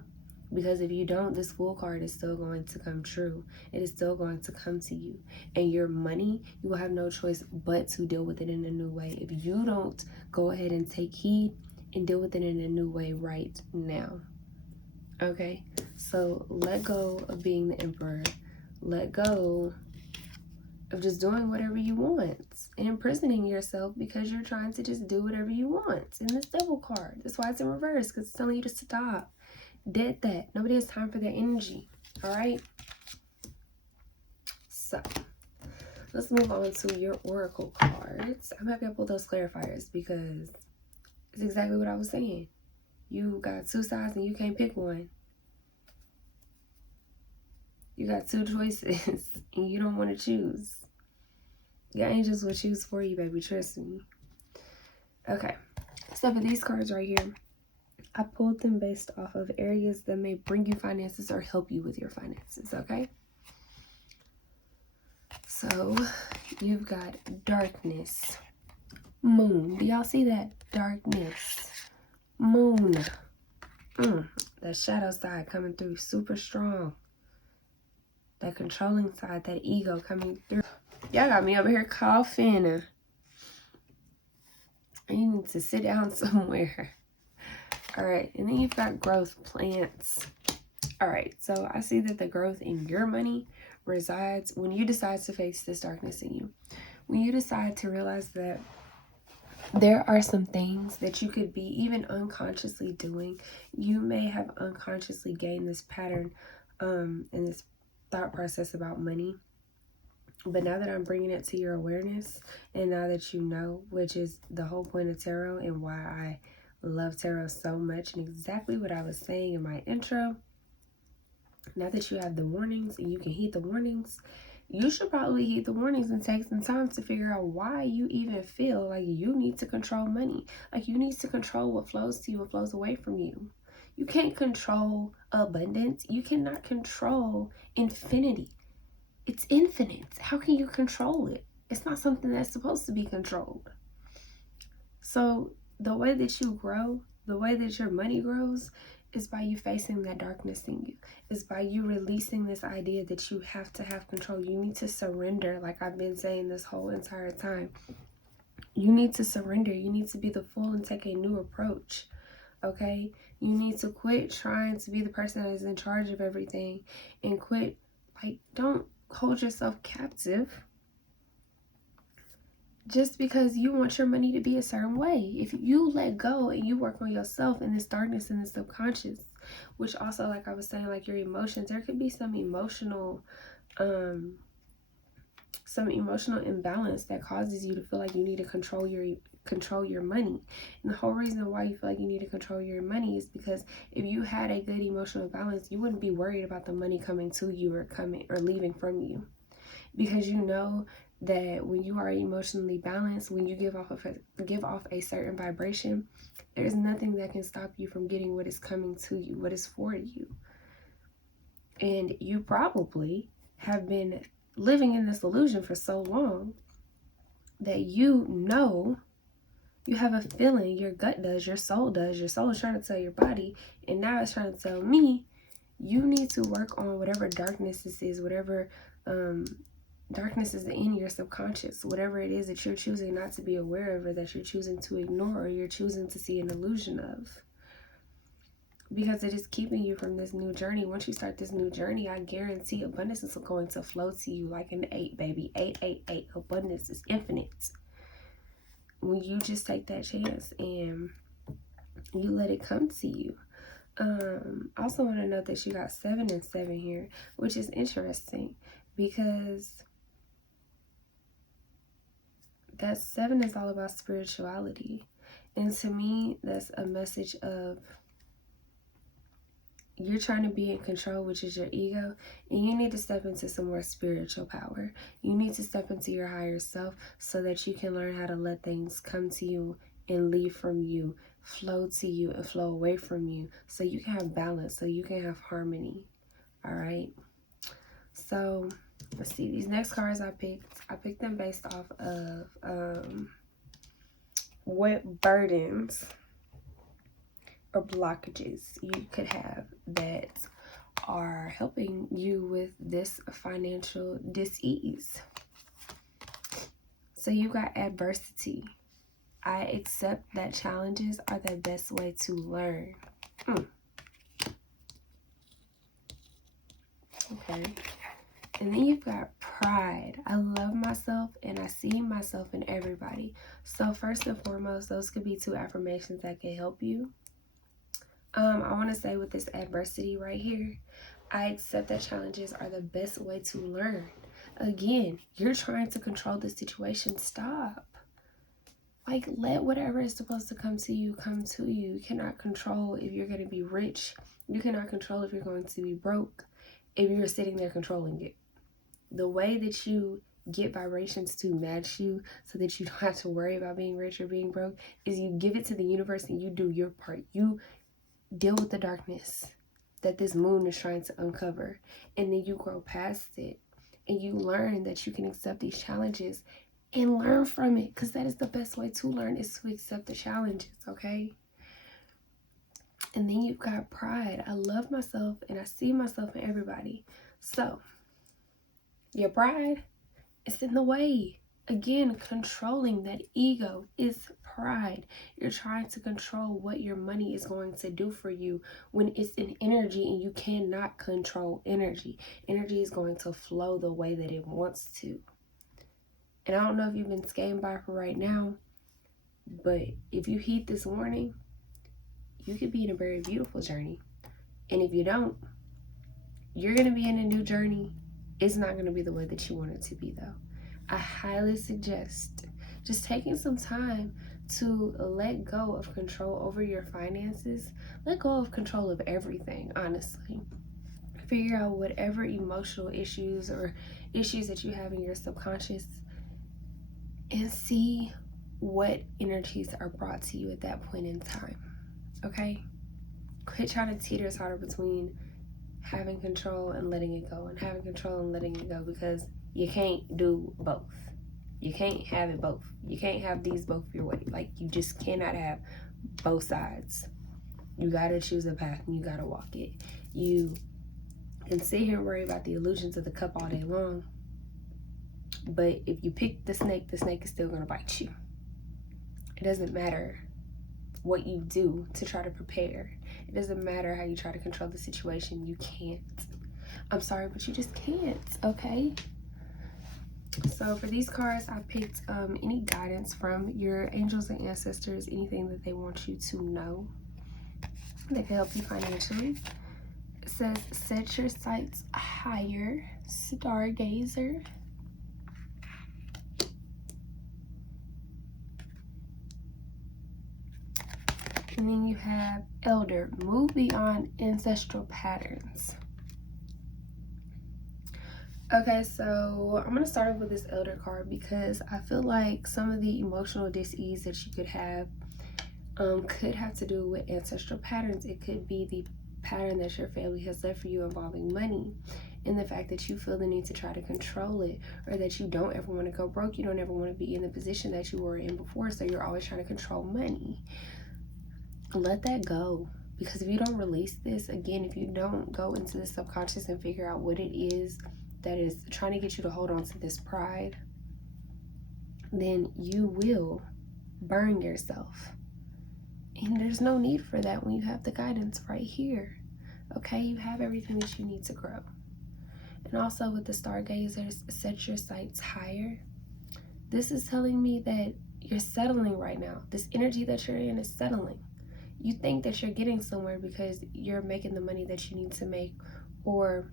because if you don't, this Fool card is still going to come true. It is still going to come to you. And your money, you will have no choice but to deal with it in a new way if you don't go ahead and take heed and deal with it in a new way right now. Okay? So let go of being the emperor. Let go of just doing whatever you want and imprisoning yourself because you're trying to just do whatever you want. And this devil card, that's why it's in reverse, because it's telling you to stop. Dead that. Nobody has time for their energy. All right? So let's move on to your oracle cards. I'm happy I pulled those clarifiers because it's exactly what I was saying. You got two sides and you can't pick one. You got two choices and you don't want to choose. Your angels will choose for you, baby. Trust me. Okay. So for these cards right here, I pulled them based off of areas that may bring you finances or help you with your finances, okay? So you've got darkness, moon. Do y'all see that? Darkness, moon. That shadow side coming through super strong. That controlling side, that ego coming through. Y'all got me over here coughing. You need to sit down somewhere. All right, and then you've got growth plants. All right, so I see that the growth in your money resides when you decide to face this darkness in you. When you decide to realize that there are some things that you could be even unconsciously doing. You may have unconsciously gained this pattern and this thought process about money. But now that I'm bringing it to your awareness, and now that you know, which is the whole point of tarot and why I love tarot so much, and exactly what I was saying in my intro, now that you have the warnings and you can heed the warnings, you should probably heed the warnings and take some time to figure out why you even feel like you need to control money. Like you need to control what flows to you and flows away from you. You can't control abundance. You cannot control infinity. It's infinite. How can you control it? It's not something that's supposed to be controlled. So the way that you grow, the way that your money grows, is by you facing that darkness in you. Is by you releasing this idea that you have to have control. You need to surrender, like I've been saying this whole entire time. You need to surrender. You need to be the fool and take a new approach. Okay? You need to quit trying to be the person that is in charge of everything and quit, don't hold yourself captive just because you want your money to be a certain way. If you let go and you work on yourself in this darkness and the subconscious, which also, like I was saying, like your emotions, there could be some emotional imbalance that causes you to feel like you need to control your money. And the whole reason why you feel like you need to control your money is because if you had a good emotional balance, you wouldn't be worried about the money coming to you or leaving from you, because you know that when you are emotionally balanced, when you give off a certain vibration, there's nothing that can stop you from getting what is coming to you, what is for you. And you probably have been living in this illusion for so long that you know, you have a feeling, your gut does, your soul is trying to tell your body, and now it's trying to tell me, you need to work on whatever darkness this is, whatever darkness is in your subconscious. Whatever it is that you're choosing not to be aware of, or that you're choosing to ignore, or you're choosing to see an illusion of. Because it is keeping you from this new journey. Once you start this new journey, I guarantee abundance is going to flow to you like an 8, baby. 888. Abundance is infinite. When you just take that chance and you let it come to you. I also want to note that you got 7 and 7 here, which is interesting because that 7 is all about spirituality. And to me, that's a message of you're trying to be in control, which is your ego, and you need to step into some more spiritual power. You need to step into your higher self so that you can learn how to let things come to you and leave from you, flow to you and flow away from you, so you can have balance, so you can have harmony. All right. So let's see, these next cards I picked them based off of what burdens or blockages you could have that are helping you with this financial dis-ease. So you got adversity. I accept that challenges are the best way to learn. Okay. And then you've got pride. I love myself and I see myself in everybody. So first and foremost, those could be 2 affirmations that can help you. I want to say with this adversity right here, I accept that challenges are the best way to learn. Again, you're trying to control the situation. Stop. Like, let whatever is supposed to come to you, come to you. You cannot control if you're going to be rich. You cannot control if you're going to be broke if you're sitting there controlling it. The way that you get vibrations to match you so that you don't have to worry about being rich or being broke is you give it to the universe and you do your part. You deal with the darkness that this moon is trying to uncover, and then you grow past it and you learn that you can accept these challenges and learn from it, because that is the best way to learn, is to accept the challenges. Okay. And then you've got pride. I love myself and I see myself in everybody. So your pride is in the way. Again, controlling that ego is pride. You're trying to control what your money is going to do for you when it's an energy, and you cannot control energy. Energy is going to flow the way that it wants to. And I don't know if you've been skating by for right now, but if you heed this warning, you could be in a very beautiful journey. And if you don't, you're going to be in a new journey. It's not going to be the way that you want it to be, though. I highly suggest just taking some time to let go of control over your finances. Let go of control of everything, honestly. Figure out whatever emotional issues or issues that you have in your subconscious and see what energies are brought to you at that point in time. Okay? Quit trying to teeter-totter between having control and letting it go, and having control and letting it go, because you can't do both. You can't have it both. You can't have these both your way. Like, you just cannot have both sides. You gotta choose a path and you gotta walk it. You can sit here and worry about the illusions of the cup all day long, but if you pick the snake is still gonna bite you. It doesn't matter what you do to try to prepare. It doesn't matter how you try to control the situation. You can't. I'm sorry, but you just can't, okay? So for these cards, I picked any guidance from your angels and ancestors, anything that they want you to know that can help you financially. It says, set your sights higher, stargazer. And then you have elder, move beyond ancestral patterns. Okay, so I'm going to start off with this elder card because I feel like some of the emotional dis-ease that you could have to do with ancestral patterns. It could be the pattern that your family has left for you involving money, and the fact that you feel the need to try to control it, or that you don't ever want to go broke. You don't ever want to be in the position that you were in before, so you're always trying to control money. Let that go, because if you don't release this, again, if you don't go into the subconscious and figure out what it is that is trying to get you to hold on to this pride, then you will burn yourself. And there's no need for that when you have the guidance right here. Okay, you have everything that you need to grow. And also with the stargazers, set your sights higher. This is telling me that you're settling right now. This energy that you're in is settling. You think that you're getting somewhere because you're making the money that you need to make, or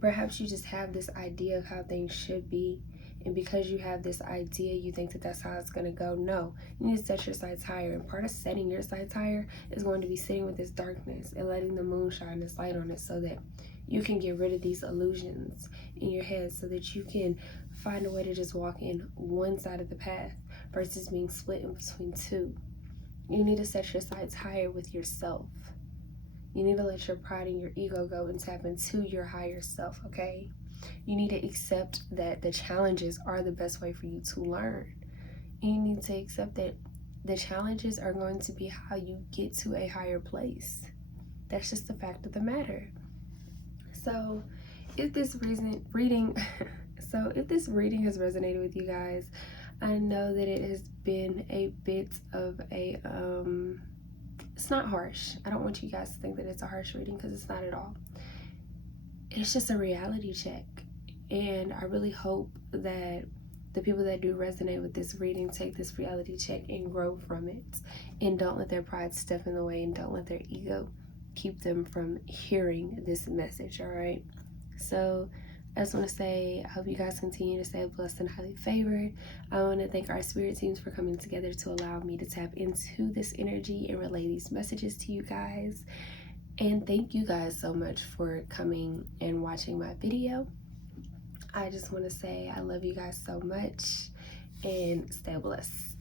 perhaps you just have this idea of how things should be, and because you have this idea, you think that that's how it's going to go. No, you need to set your sights higher, and part of setting your sights higher is going to be sitting with this darkness and letting the moon shine this light on it, so that you can get rid of these illusions in your head, so that you can find a way to just walk in one side of the path versus being split in between two. You need to set your sights higher with yourself. You need to let your pride and your ego go and tap into your higher self, okay? You need to accept that the challenges are the best way for you to learn. And you need to accept that the challenges are going to be how you get to a higher place. That's just the fact of the matter. So if this reading has resonated with you guys, I know that it has been a bit of a it's not harsh. I don't want you guys to think that it's a harsh reading, because it's not at all. It's just a reality check. And I really hope that the people that do resonate with this reading take this reality check and grow from it. And don't let their pride step in the way, and don't let their ego keep them from hearing this message, all right? So I just want to say, I hope you guys continue to stay blessed and highly favored. I want to thank our spirit teams for coming together to allow me to tap into this energy and relay these messages to you guys. And thank you guys so much for coming and watching my video. I just want to say I love you guys so much, and stay blessed.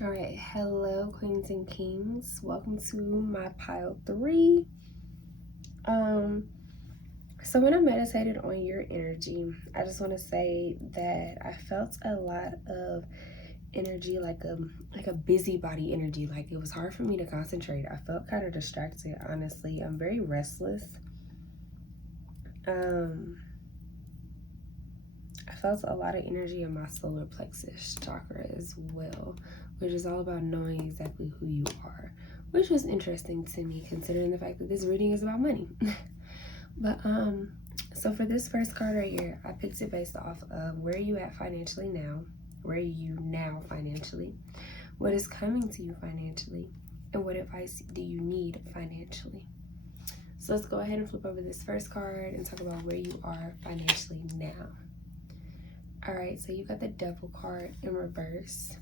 All right, hello queens and kings. Welcome to my pile 3. So when I meditated on your energy, I just want to say that I felt a lot of energy, like a busybody energy. Like, it was hard for me to concentrate. I felt kind of distracted, honestly. I'm very restless. I felt a lot of energy in my solar plexus chakra as well, which is all about knowing exactly who you are, which was interesting to me considering the fact that this reading is about money. But so for this first card right here, I picked it based off of where are you at financially now, where are you now financially, what is coming to you financially, and what advice do you need financially. So let's go ahead and flip over this first card and talk about where you are financially now. All right, so you got the Devil card in reverse.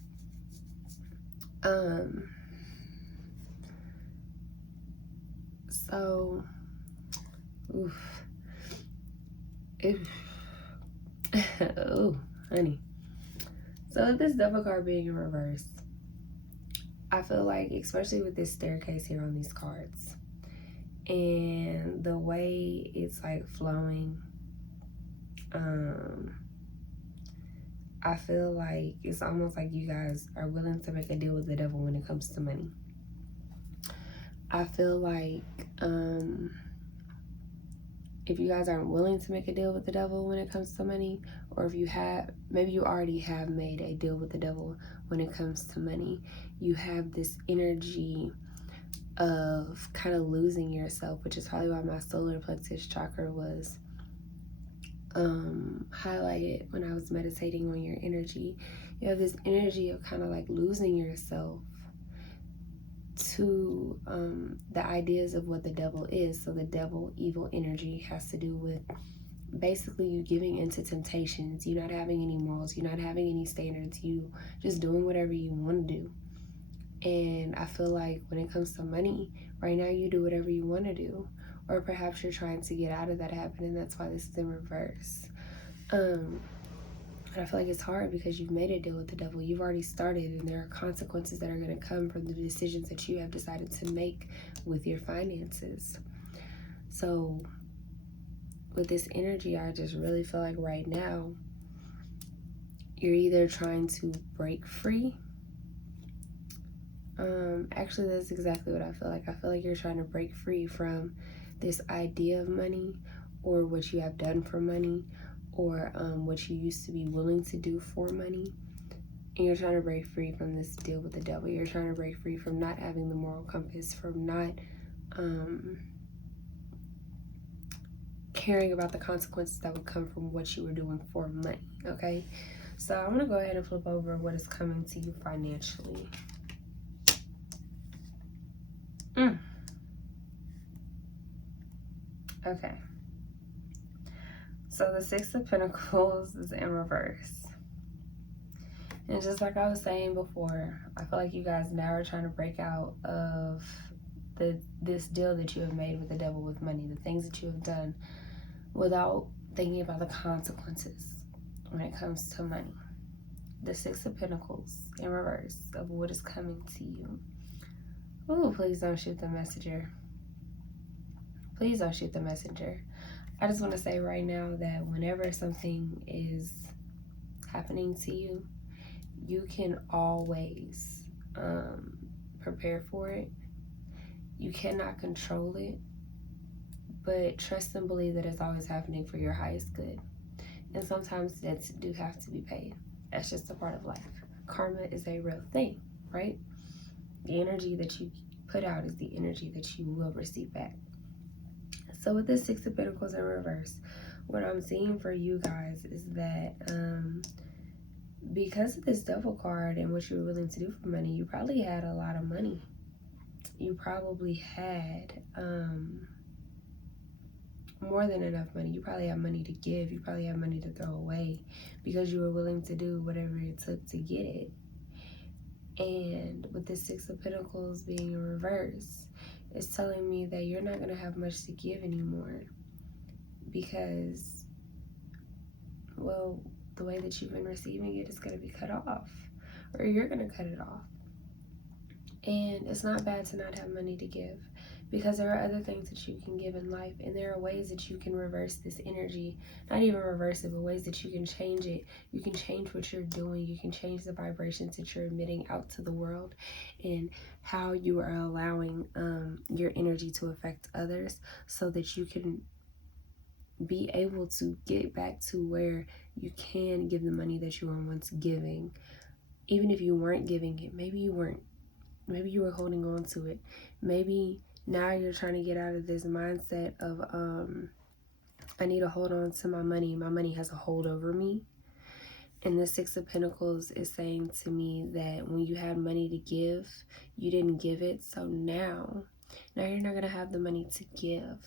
Oh, honey. So with this Devil card being in reverse, I feel like, especially with this staircase here on these cards, and the way it's like flowing, I feel like it's almost like you guys are willing to make a deal with the devil when it comes to money. I feel like if you guys aren't willing to make a deal with the devil when it comes to money, or if you have, maybe you already have made a deal with the devil when it comes to money, you have this energy of kind of losing yourself, which is probably why my solar plexus chakra was highlighted when I was meditating on your energy. You have this energy of kind of like losing yourself to the ideas of what the devil is. So the devil, evil energy, has to do with basically you giving into temptations, you not having any morals, you not having any standards, you just doing whatever you want to do. And I feel like when it comes to money, right now you do whatever you want to do. Or perhaps you're trying to get out of that habit, and that's why this is in reverse. But I feel like it's hard because you've made a deal with the devil. You've already started, and there are consequences that are going to come from the decisions that you have decided to make with your finances. So with this energy, I just really feel like right now, you're either trying to break free. Actually, that's exactly what I feel like. I feel like you're trying to break free from this idea of money, or what you have done for money, or what you used to be willing to do for money. And you're trying to break free from this deal with the devil. You're trying to break free from not having the moral compass, from not caring about the consequences that would come from what you were doing for money, okay? So I want to go ahead and flip over what is coming to you financially. Okay. So the Six of Pentacles is in reverse. And just like I was saying before, I feel like you guys now are trying to break out of this deal that you have made with the devil with money, the things that you have done without thinking about the consequences when it comes to money. The Six of Pentacles in reverse of what is coming to you. Ooh, please don't shoot the messenger. Please don't shoot the messenger. I just want to say right now that whenever something is happening to you, you can always prepare for it. You cannot control it, but trust and believe that it's always happening for your highest good. And sometimes debts do have to be paid. That's just a part of life. Karma is a real thing, right? The energy that you put out is the energy that you will receive back. So with this Six of Pentacles in reverse, what I'm seeing for you guys is that because of this Devil card and what you were willing to do for money, you probably had a lot of money. You probably had more than enough money. You probably have money to give. You probably have money to throw away because you were willing to do whatever it took to get it. And with the Six of Pentacles being in reverse, it's telling me that you're not going to have much to give anymore because, well, the way that you've been receiving it is going to be cut off, or you're going to cut it off. And it's not bad to not have money to give, because there are other things that you can give in life, and there are ways that you can reverse this energy. Not even reverse it, but ways that you can change it. You can change what you're doing. You can change the vibrations that you're emitting out to the world, and how you are allowing your energy to affect others, so that you can be able to get back to where you can give the money that you were once giving. Even if you weren't giving it, maybe you weren't. Maybe you were holding on to it. Maybe now you're trying to get out of this mindset of, I need to hold on to my money. My money has a hold over me. And the Six of Pentacles is saying to me that when you had money to give, you didn't give it. So now you're not going to have the money to give.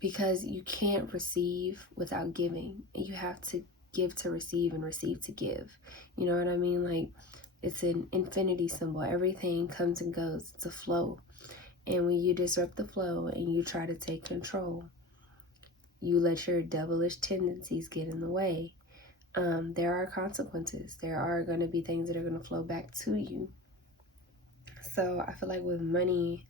Because you can't receive without giving. And you have to give to receive and receive to give. You know what I mean? Like, it's an infinity symbol. Everything comes and goes. It's a flow. And when you disrupt the flow and you try to take control, you let your devilish tendencies get in the way. There are consequences. There are going to be things that are going to flow back to you. So I feel like with money,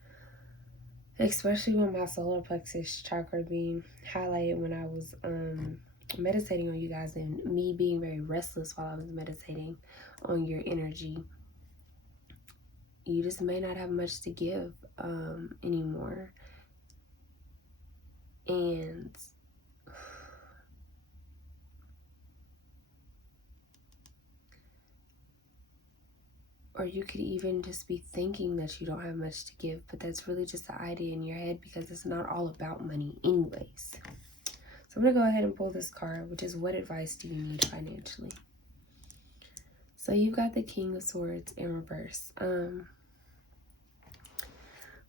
especially with my solar plexus chakra being highlighted when I was meditating on you guys, and me being very restless while I was meditating on your energy, you just may not have much to give anymore. And or you could even just be thinking that you don't have much to give, but that's really just the idea in your head, because it's not all about money anyways. So I'm going to go ahead and pull this card, which is, what advice do you need financially? So you've got the King of Swords in reverse.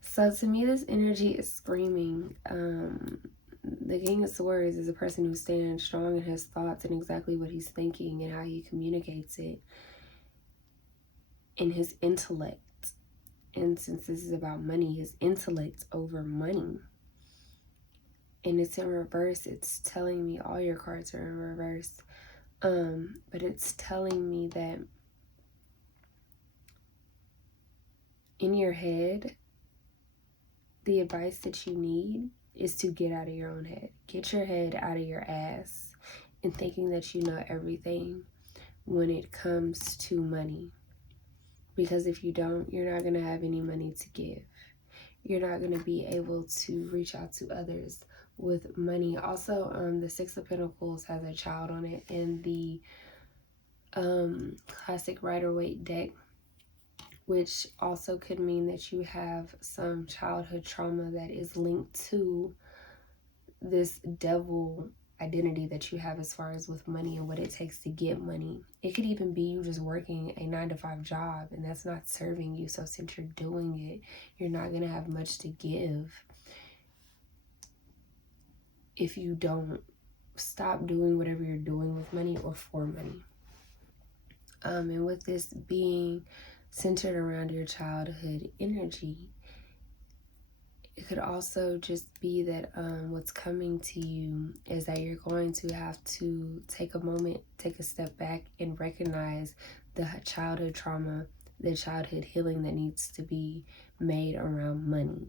So to me, this energy is screaming. The King of Swords is a person who stands strong in his thoughts and exactly what he's thinking and how he communicates it, in his intellect. And since this is about money, his intellect over money. And it's in reverse. It's telling me, all your cards are in reverse. But it's telling me that in your head, the advice that you need is to get out of your own head. Get your head out of your ass and thinking that you know everything when it comes to money. Because if you don't, you're not going to have any money to give. you're not going to be able to reach out to others with money. Also, the Six of Pentacles has a child on it in the classic Rider-Waite deck, which also could mean that you have some childhood trauma that is linked to this devil identity that you have as far as with money and what it takes to get money. It could even be you just working a 9-to-5 job and that's not serving you. So since you're doing it, you're not going to have much to give if you don't stop doing whatever you're doing with money or for money. And with this being centered around your childhood energy, it could also just be that what's coming to you is that you're going to have to take a moment, take a step back and recognize the childhood trauma, the childhood healing that needs to be made around money.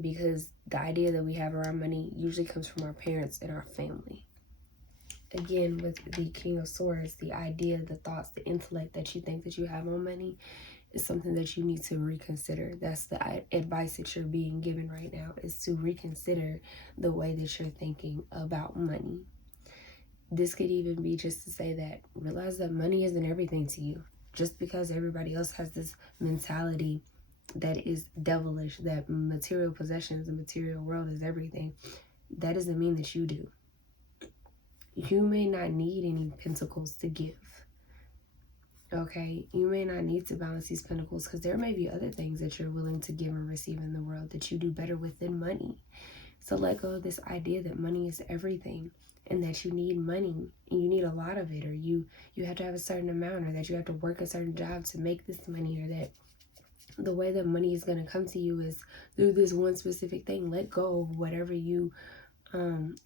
Because the idea that we have around money usually comes from our parents and our family. Again, with the King of Swords, the idea, the thoughts, the intellect that you think that you have on money is something that you need to reconsider. That's the advice that you're being given right now, is to reconsider the way that you're thinking about money. This could even be just to say that realize that money isn't everything to you. Just because everybody else has this mentality that is devilish, that material possessions, the material world is everything, that doesn't mean that you do. You may not need any pentacles to give. Okay, you may not need to balance these pentacles because there may be other things that you're willing to give and receive in the world that you do better with than money. So let go of this idea that money is everything and that you need money and you need a lot of it, or you have to have a certain amount, or that you have to work a certain job to make this money, or that the way that money is going to come to you is through this one specific thing. Let go of whatever you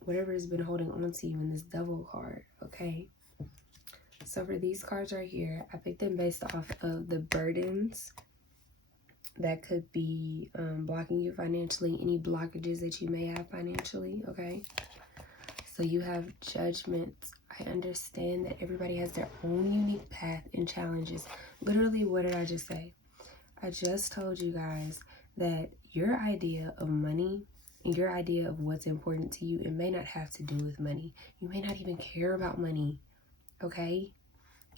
whatever has been holding on to you in this Devil card. Okay, so for these cards right here, I picked them based off of the burdens that could be blocking you financially, any blockages that you may have financially. Okay, so you have Judgment. I understand that everybody has their own unique path and challenges. Literally, what did I just say? I just told you guys that your idea of money and your idea of what's important to you, it may not have to do with money. You may not even care about money, okay?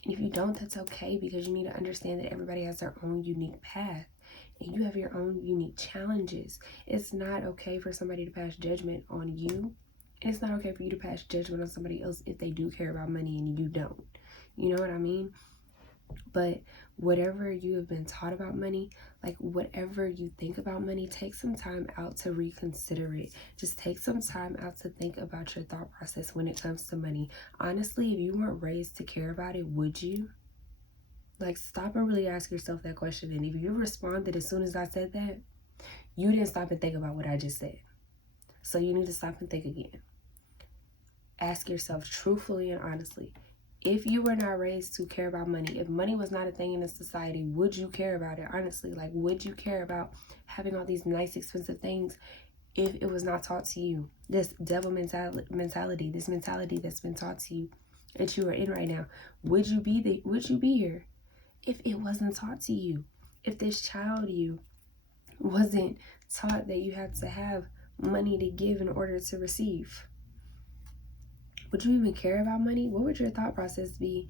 And if you don't, that's okay, because you need to understand that everybody has their own unique path and you have your own unique challenges. It's not okay for somebody to pass judgment on you. And it's not okay for you to pass judgment on somebody else if they do care about money and you don't. You know what I mean? But whatever you have been taught about money, like whatever you think about money, take some time out to reconsider it. Just take some time out to think about your thought process when it comes to money. Honestly, if you weren't raised to care about it, would you? Like, stop and really ask yourself that question. And if you responded as soon as I said that, you didn't stop and think about what I just said. So you need to stop and think again. Ask yourself truthfully and honestly, if you were not raised to care about money, if money was not a thing in this society, would you care about it? Honestly, like, would you care about having all these nice, expensive things if it was not taught to you? This devil mentality, this mentality that's been taught to you, that you are in right now, would you be here if it wasn't taught to you? If this child you wasn't taught that you had to have money to give in order to receive? Would you even care about money? What would your thought process be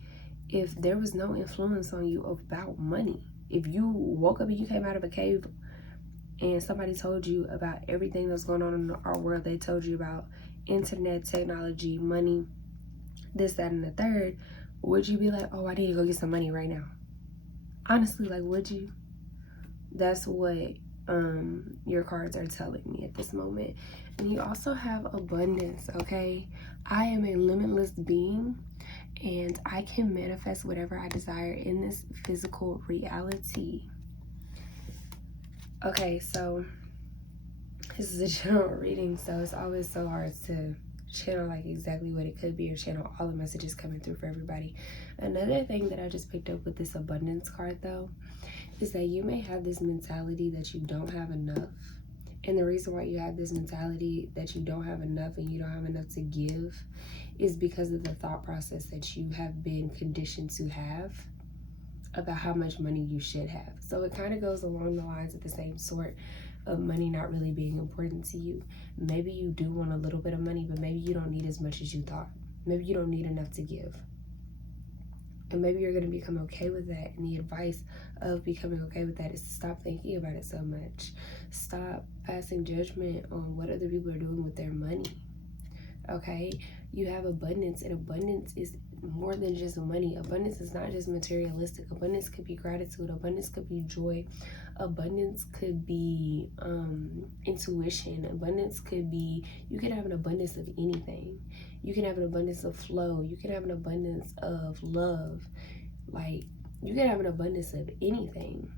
if there was no influence on you about money? If you woke up and you came out of a cave and somebody told you about everything that's going on in our world, they told you about internet, technology, money, this, that, and the third, would you be like, oh, I need to go get some money right now? Honestly, like, would you? That's what your cards are telling me at this moment. And you also have abundance, okay? I am a limitless being and I can manifest whatever I desire in this physical reality. Okay, so this is a general reading, so it's always so hard to channel like exactly what it could be or channel all the messages coming through for everybody. Another thing that I just picked up with this abundance card though is that you may have this mentality that you don't have enough. And the reason why you have this mentality that you don't have enough and you don't have enough to give is because of the thought process that you have been conditioned to have about how much money you should have. So it kind of goes along the lines of the same sort of money not really being important to you. Maybe you do want a little bit of money, but maybe you don't need as much as you thought. Maybe you don't need enough to give. And maybe you're going to become okay with that. And the advice of becoming okay with that is to stop thinking about it so much. Stop passing judgment on what other people are doing with their money. Okay? You have abundance, and abundance is more than just money. Abundance is not just materialistic. Abundance could be gratitude. Abundance could be joy. Abundance could be intuition. Abundance could be, you can have an abundance of anything. You can have an abundance of flow. You can have an abundance of love. Like, you can have an abundance of anything.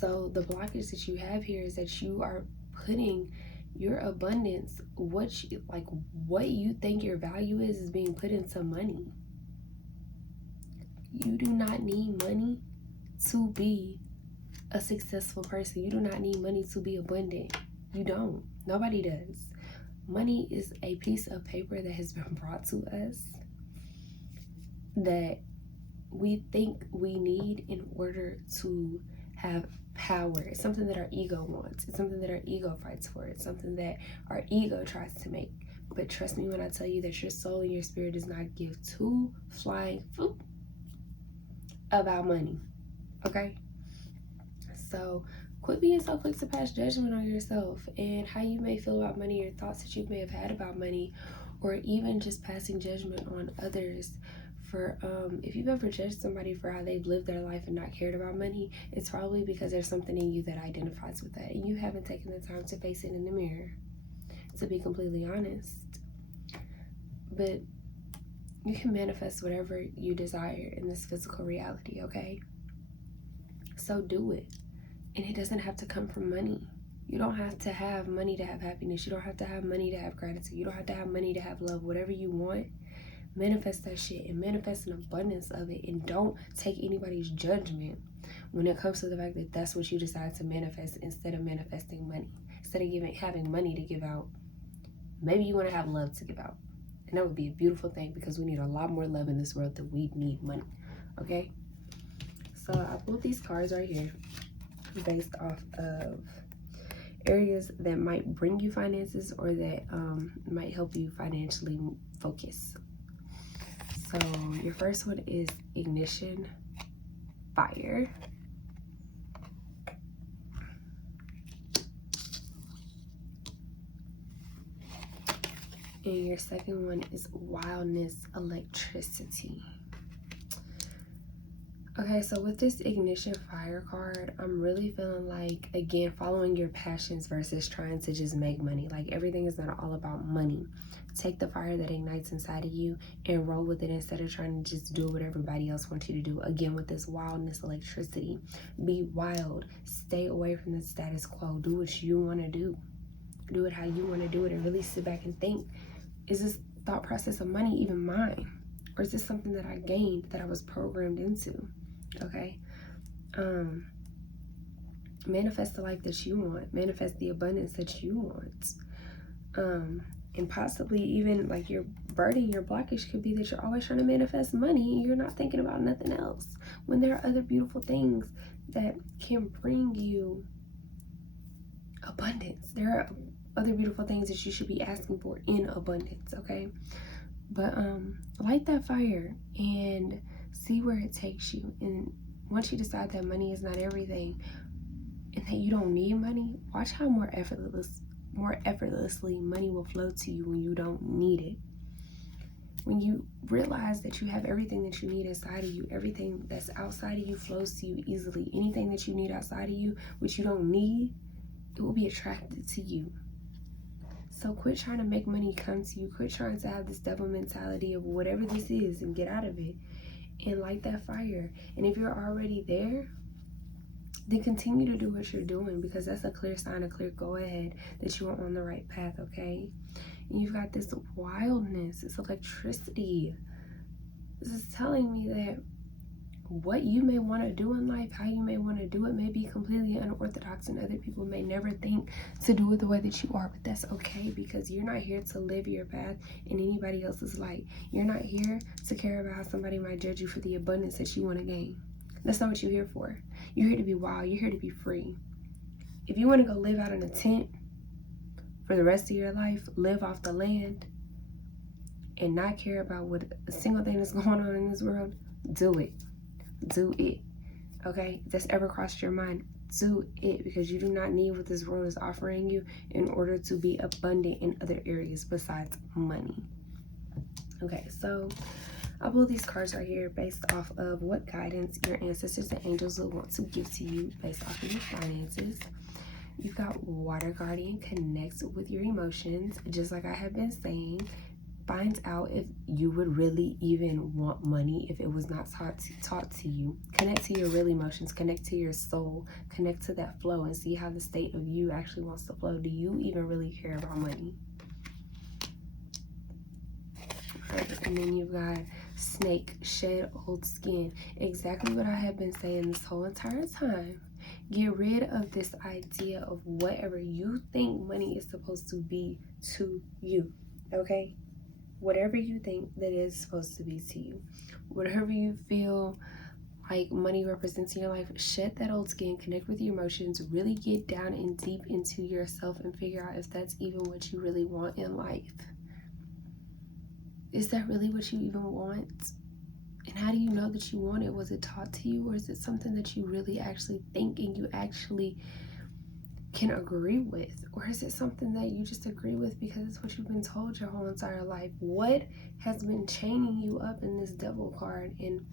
So the blockage that you have here is that you are putting your abundance, what you think your value is being put into money. You do not need money to be a successful person. You do not need money to be abundant. You don't. Nobody does. Money is a piece of paper that has been brought to us that we think we need in order to have power. It's something that our ego wants. It's something that our ego fights for. It's something that our ego tries to make. But trust me when I tell you that your soul and your spirit does not give two flying foot about money. Okay? So quit being so quick to pass judgment on yourself and how you may feel about money, or thoughts that you may have had about money, or even just passing judgment on others. For if you've ever judged somebody for how they've lived their life and not cared about money, it's probably because there's something in you that identifies with that, and you haven't taken the time to face it in the mirror, to be completely honest. But you can manifest whatever you desire in this physical reality, okay? So do it. And it doesn't have to come from money. You don't have to have money to have happiness. You don't have to have money to have gratitude. You don't have to have money to have love. Whatever you want, manifest that shit and manifest an abundance of it. And don't take anybody's judgment when it comes to the fact that that's what you decide to manifest instead of manifesting money. Instead of having money to give out, maybe you want to have love to give out. And that would be a beautiful thing, because we need a lot more love in this world than we need money. Okay? So I pulled these cards right here based off of areas that might bring you finances, or that might help you financially focus. So your first one is ignition, fire. And your second one is wildness, electricity. Okay, so with this ignition fire card, I'm really feeling like, again, following your passions versus trying to just make money. Like, everything is not all about money. Take the fire that ignites inside of you and roll with it instead of trying to just do what everybody else wants you to do. Again, with this wildness, electricity. Be wild. Stay away from the status quo. Do what you want to do. Do it how you want to do it, and really sit back and think, is this thought process of money even mine? Or is this something that I gained, that I was programmed into? Okay? Manifest the life that you want. Manifest the abundance that you want. And possibly even, like, your burden, your blockage could be that you're always trying to manifest money and you're not thinking about nothing else, when there are other beautiful things that can bring you abundance. There are other beautiful things that you should be asking for in abundance, okay? But light that fire and see where it takes you. And once you decide that money is not everything and that you don't need money, watch how more effortlessly money will flow to you when you don't need it. When you realize that you have everything that you need inside of you, everything that's outside of you flows to you easily. Anything that you need outside of you, which you don't need, it will be attracted to you. So quit trying to make money come to you. Quit trying to have this devil mentality of whatever this is and get out of it. And light that fire. And if you're already there, then continue to do what you're doing, because that's a clear sign, a clear go ahead that you are on the right path, okay? And you've got this wildness, this electricity. This is telling me that what you may want to do in life, how you may want to do it, may be completely unorthodox, and other people may never think to do it the way that you are. But that's okay, because you're not here to live your path in anybody else's light. You're not here to care about how somebody might judge you for the abundance that you want to gain. That's not what you're here for. You're here to be wild. You're here to be free. If you want to go live out in a tent for the rest of your life, live off the land, and not care about what a single thing that's going on in this world, do it. Do it. Okay? If that's ever crossed your mind, do it, because you do not need what this world is offering you in order to be abundant in other areas besides money. Okay, so I pulled these cards right here based off of what guidance your ancestors and angels will want to give to you based off of your finances. You've got Water Guardian connects with your emotions, just like I have been saying. Finds out if you would really even want money if it was not taught to you. Connect to your real emotions, connect to your soul, connect to that flow, and see how the state of you actually wants to flow. Do you even really care about money? Right. And then you've got Snake, shed old skin. Exactly what I have been saying this whole entire time. Get rid of this idea of whatever you think money is supposed to be to you, okay? Whatever you think that is supposed to be to you, whatever you feel like money represents in your life, shed that old skin, connect with your emotions, really get down and deep into yourself and figure out if that's even what you really want in life. Is that really what you even want? And how do you know that you want it? Was it taught to you, or is it something that you really actually think and you actually can agree with? Or is it something that you just agree with because it's what you've been told your whole entire life? What has been chaining you up in this devil card and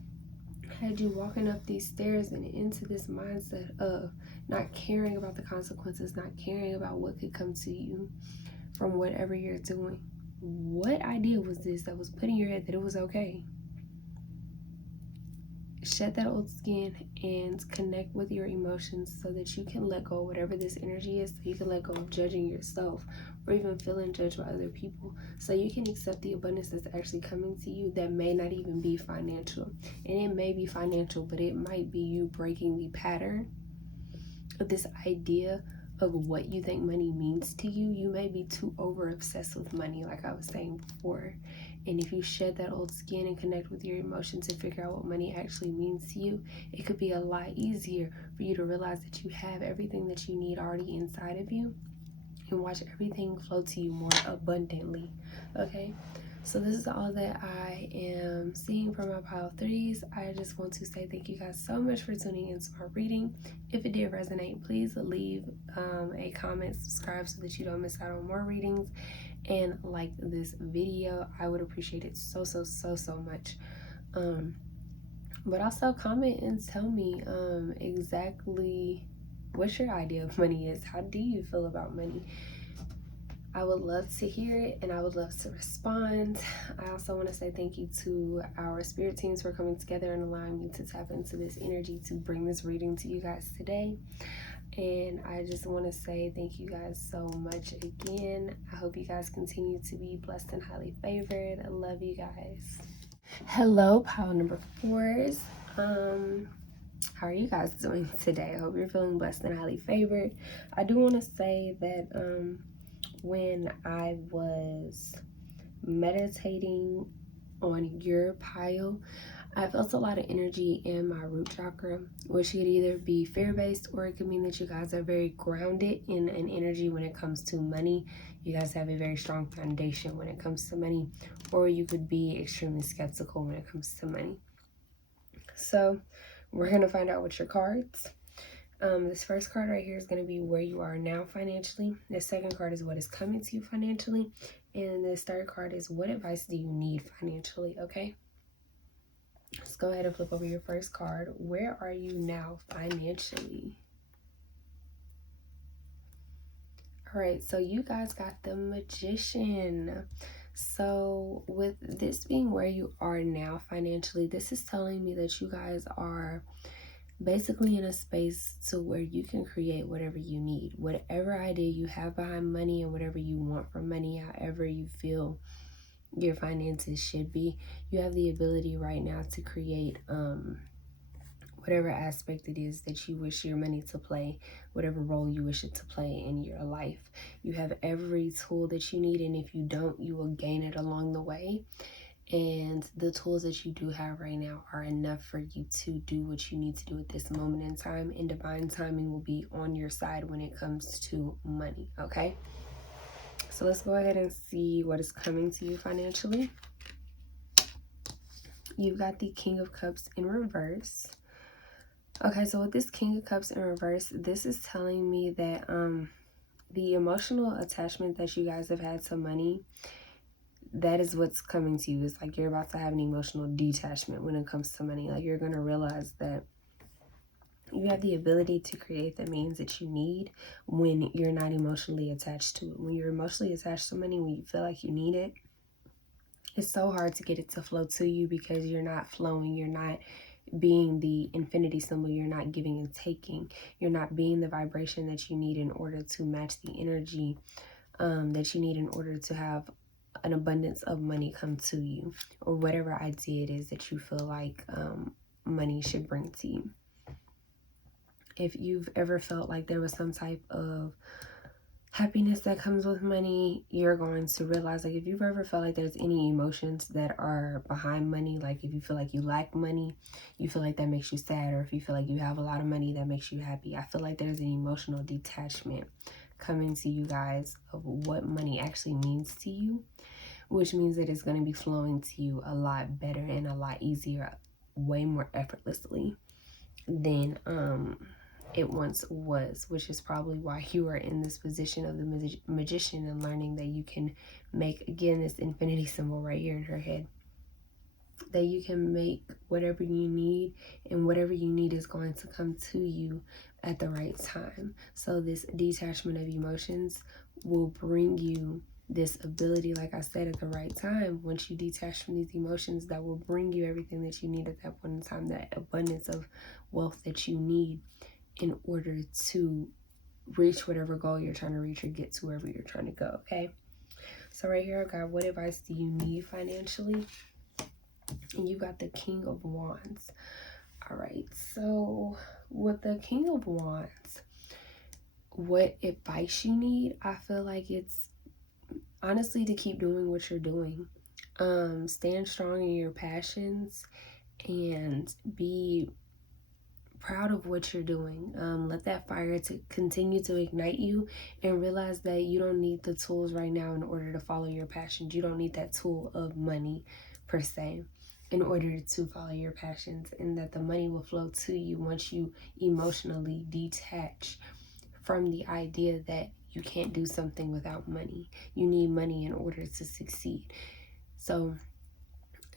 had you walking up these stairs and into this mindset of not caring about the consequences, not caring about what could come to you from whatever you're doing? What idea was this that was put in your head that it was okay? Shed that old skin and connect with your emotions so that you can let go of whatever this energy is, so you can let go of judging yourself or even feeling judged by other people, so you can accept the abundance that's actually coming to you that may not even be financial. And it may be financial, but it might be you breaking the pattern of this idea of what you think money means to you. You may be too over obsessed with money, like I was saying before. And if you shed that old skin and connect with your emotions and figure out what money actually means to you, it could be a lot easier for you to realize that you have everything that you need already inside of you and watch everything flow to you more abundantly. Okay? So this is all that I am seeing from my pile of threes. I just want to say thank you guys so much for tuning into my reading. If it did resonate, please leave a comment, subscribe so that you don't miss out on more readings, and like this video. I would appreciate it so much. But also comment and tell me exactly what your idea of money is. How do you feel about money? I would love to hear it, and I would love to respond. I also want to say thank you to our spirit teams for coming together and allowing me to tap into this energy to bring this reading to you guys today. And I just want to say thank you guys so much again. I hope you guys continue to be blessed and highly favored. I love you guys. Hello, pile number fours. How are you guys doing today? I hope you're feeling blessed and highly favored. I do want to say that when I was meditating on your pile, I felt a lot of energy in my root chakra, which could either be fear-based, or it could mean that you guys are very grounded in an energy when it comes to money. You guys have a very strong foundation when it comes to money, or you could be extremely skeptical when it comes to money. So we're going to find out with your cards. This first card right here is going to be where you are now financially. The second card is what is coming to you financially. And this third card is what advice do you need financially, okay? Let's go ahead and flip over your first card. Where are you now financially? All right, so you guys got the Magician. So with this being where you are now financially, this is telling me that you guys are basically in a space to where you can create whatever you need, whatever idea you have behind money and whatever you want from money, however you feel your finances should be. You have the ability right now to create whatever aspect it is that you wish your money to play, whatever role you wish it to play in your life. You have every tool that you need, and if you don't, you will gain it along the way. And the tools that you do have right now are enough for you to do what you need to do at this moment in time, and divine timing will be on your side when it comes to money, okay? So let's go ahead and see what is coming to you financially. You've got the King of Cups in reverse. Okay, so with this King of Cups in reverse, this is telling me that the emotional attachment that you guys have had to money, that is what's coming to you. It's like you're about to have an emotional detachment when it comes to money. Like you're going to realize that you have the ability to create the means that you need when you're not emotionally attached to it. When you're emotionally attached to money, when you feel like you need it, it's so hard to get it to flow to you because you're not flowing. You're not being the infinity symbol. You're not giving and taking. You're not being the vibration that you need in order to match the energy that you need in order to have an abundance of money come to you, or whatever idea it is that you feel like money should bring to you. If you've ever felt like there was some type of happiness that comes with money, you're going to realize, like, if you've ever felt like there's any emotions that are behind money, like if you feel like you lack money, you feel like that makes you sad, or if you feel like you have a lot of money, that makes you happy. I feel like there's an emotional detachment coming to you guys of what money actually means to you, which means that it's going to be flowing to you a lot better and a lot easier, way more effortlessly than it once was, which is probably why you are in this position of the magician and learning that you can make, again, this infinity symbol right here in her head, that you can make whatever you need, and whatever you need is going to come to you at the right time. So this detachment of emotions will bring you this ability, like I said, at the right time. Once you detach from these emotions, that will bring you everything that you need at that point in time, that abundance of wealth that you need in order to reach whatever goal you're trying to reach, or get to wherever you're trying to go, okay? So right here, I've got, what advice do you need financially? And you got the King of Wands. All right, so with the King of Wands, what advice you need, I feel like it's honestly to keep doing what you're doing. Stand strong in your passions and be proud of what you're doing. Let that fire to continue to ignite you, and realize that you don't need the tools right now in order to follow your passions. You don't need that tool of money per se in order to follow your passions, and that the money will flow to you once you emotionally detach from the idea that you can't do something without money. You need money in order to succeed. So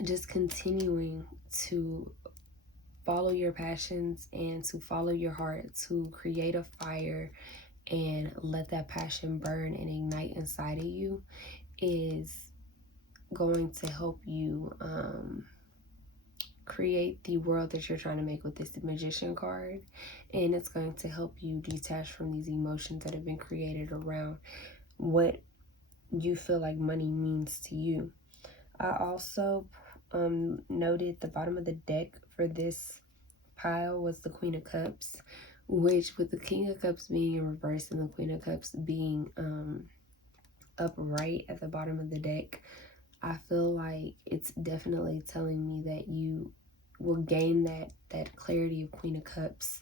just continuing to follow your passions and to follow your heart, to create a fire and let that passion burn and ignite inside of you, is going to help you create the world that you're trying to make with this Magician card. And it's going to help you detach from these emotions that have been created around what you feel like money means to you. I also noted the bottom of the deck for this pile was the Queen of Cups, which, with the King of Cups being in reverse and the Queen of Cups being upright at the bottom of the deck, I feel like it's definitely telling me that you will gain that clarity of Queen of Cups.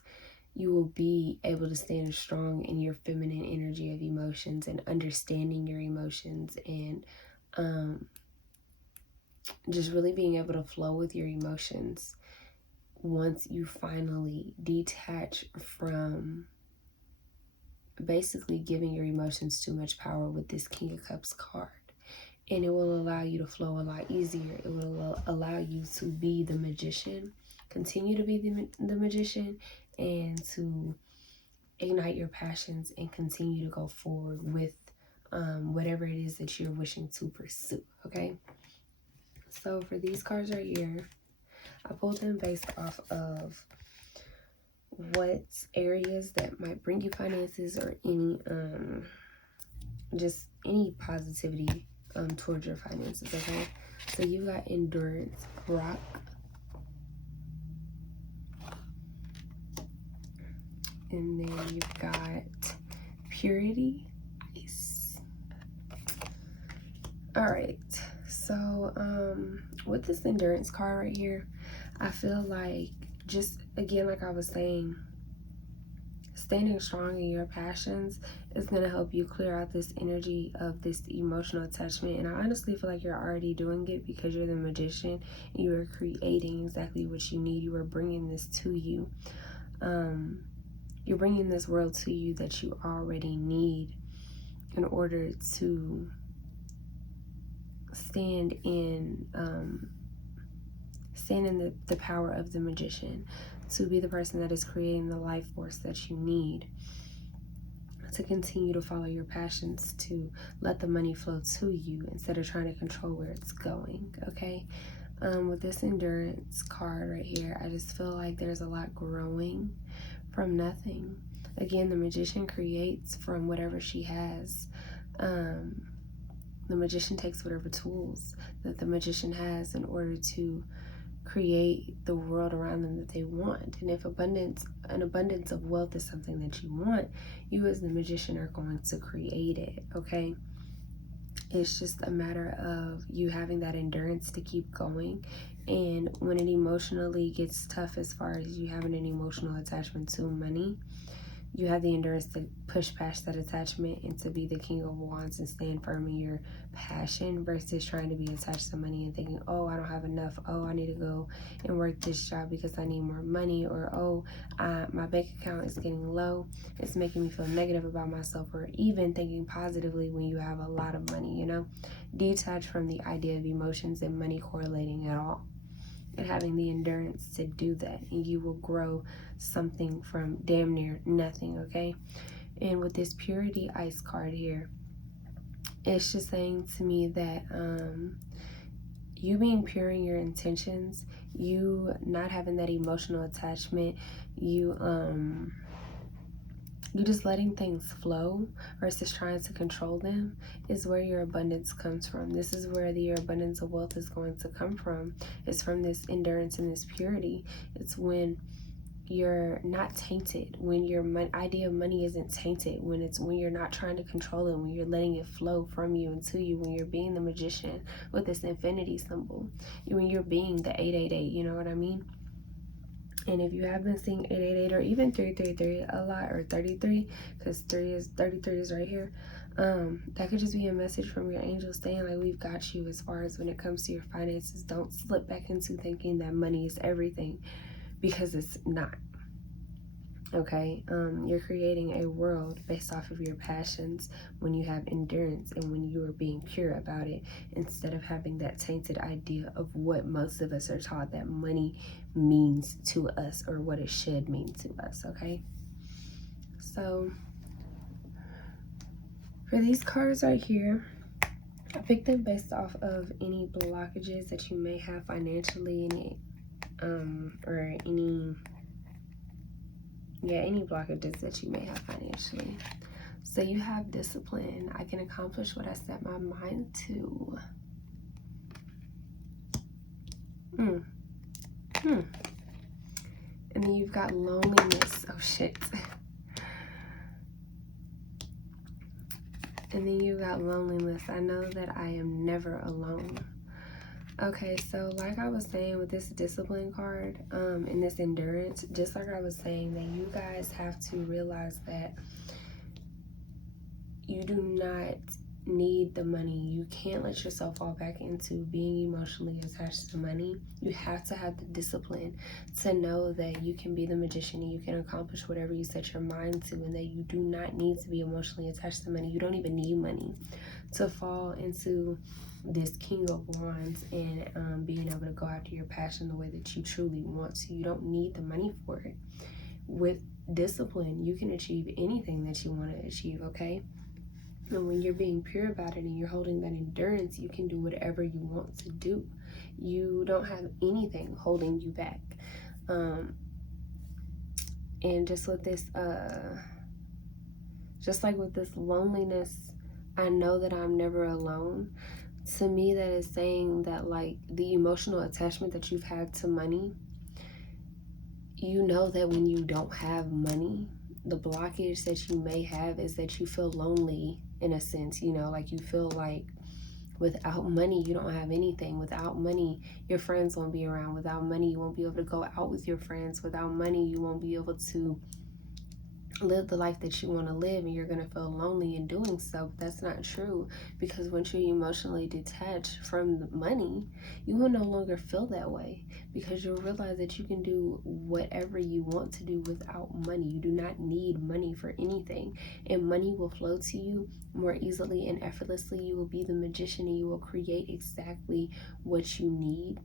You will be able to stand strong in your feminine energy of emotions and understanding your emotions, and just really being able to flow with your emotions once you finally detach from basically giving your emotions too much power with this King of Cups card. And it will allow you to flow a lot easier. It will allow you to be the magician, continue to be the magician, and to ignite your passions and continue to go forward with whatever it is that you're wishing to pursue, okay? So for these cards right here, I pulled them based off of what areas that might bring you finances, or any just any positivity towards your finances, okay? So you got Endurance, Rock, and then you've got Purity, Ice. All right, so with this endurance card right here, I feel like, just again, like I was saying, standing strong in your passions is going to help you clear out this energy of this emotional attachment. And I honestly feel like you're already doing it, because you're the magician. You are creating exactly what you need. You are bringing this to you. You're bringing this world to you that you already need in order to stand in the power of the magician, to be the person that is creating the life force that you need to continue to follow your passions, to let the money flow to you instead of trying to control where it's going. Okay, with this endurance card right here, I just feel like there's a lot growing from nothing. Again, the magician creates from whatever she has. The magician takes whatever tools that the magician has in order to create the world around them that they want. And if an abundance of wealth is something that you want, you as the magician are going to create it. Okay, it's just a matter of you having that endurance to keep going. And when it emotionally gets tough, as far as you having an emotional attachment to money, you have the endurance to push past that attachment and to be the King of Wands and stand firm in your passion, versus trying to be attached to money and thinking, oh, I don't have enough. Oh, I need to go and work this job because I need more money. Or, oh, my bank account is getting low. It's making me feel negative about myself. Or even thinking positively when you have a lot of money, you know. Detach from the idea of emotions and money correlating at all, and having the endurance to do that, and you will grow something from damn near nothing. Okay, and with this purity ice card here, it's just saying to me that you being pure in your intentions, you not having that emotional attachment, you just letting things flow versus trying to control them, is where your abundance comes from. This is where your abundance of wealth is going to come from. It's from this endurance and this purity. It's when you're not tainted, when your idea of money isn't tainted, when you're not trying to control it, when you're letting it flow from you and to you, when you're being the magician with this infinity symbol, when you're being the 888, you know what I mean? And if you have been seeing 888 or even 333 a lot, or 33, because 33 is right here, that could just be a message from your angels saying, like, we've got you as far as when it comes to your finances. Don't slip back into thinking that money is everything, because it's not. Okay, you're creating a world based off of your passions when you have endurance and when you are being pure about it, instead of having that tainted idea of what most of us are taught that money means to us, or what it should mean to us. Okay, so for these cards right here, I picked them based off of any blockages that you may have financially, or any blockages that you may have financially. So you have discipline. I can accomplish what I set my mind to. And then you've got loneliness. Oh, shit. And then you got loneliness. I know that I am never alone. Okay, so like I was saying with this discipline card, and this endurance, just like I was saying, that you guys have to realize that you do not need the money. You can't let yourself fall back into being emotionally attached to money. You have to have the discipline to know that you can be the magician and you can accomplish whatever you set your mind to, and that you do not need to be emotionally attached to money. You don't even need money to fall into this King of Wands and being able to go after your passion the way that you truly want to. You don't need the money for it. With discipline, you can achieve anything that you want to achieve. Okay, and when you're being pure about it and you're holding that endurance, you can do whatever you want to do. You don't have anything holding you back. And just with this just like with this loneliness, I know that I'm never alone. To me, that is saying that, like, the emotional attachment that you've had to money, you know that when you don't have money, the blockage that you may have is that you feel lonely, in a sense, you know, like you feel like Without money, you don't have anything. Without money, your friends won't be around. Without money, you won't be able to go out with your friends. Without money, you won't be able to live the life that you want to live, and you're going to feel lonely in doing so. But that's not true, because once you emotionally detach from the money, you will no longer feel that way, because you'll realize that you can do whatever you want to do without money. You do not need money for anything, and money will flow to you more easily and effortlessly. You will be the magician, and you will create exactly what you need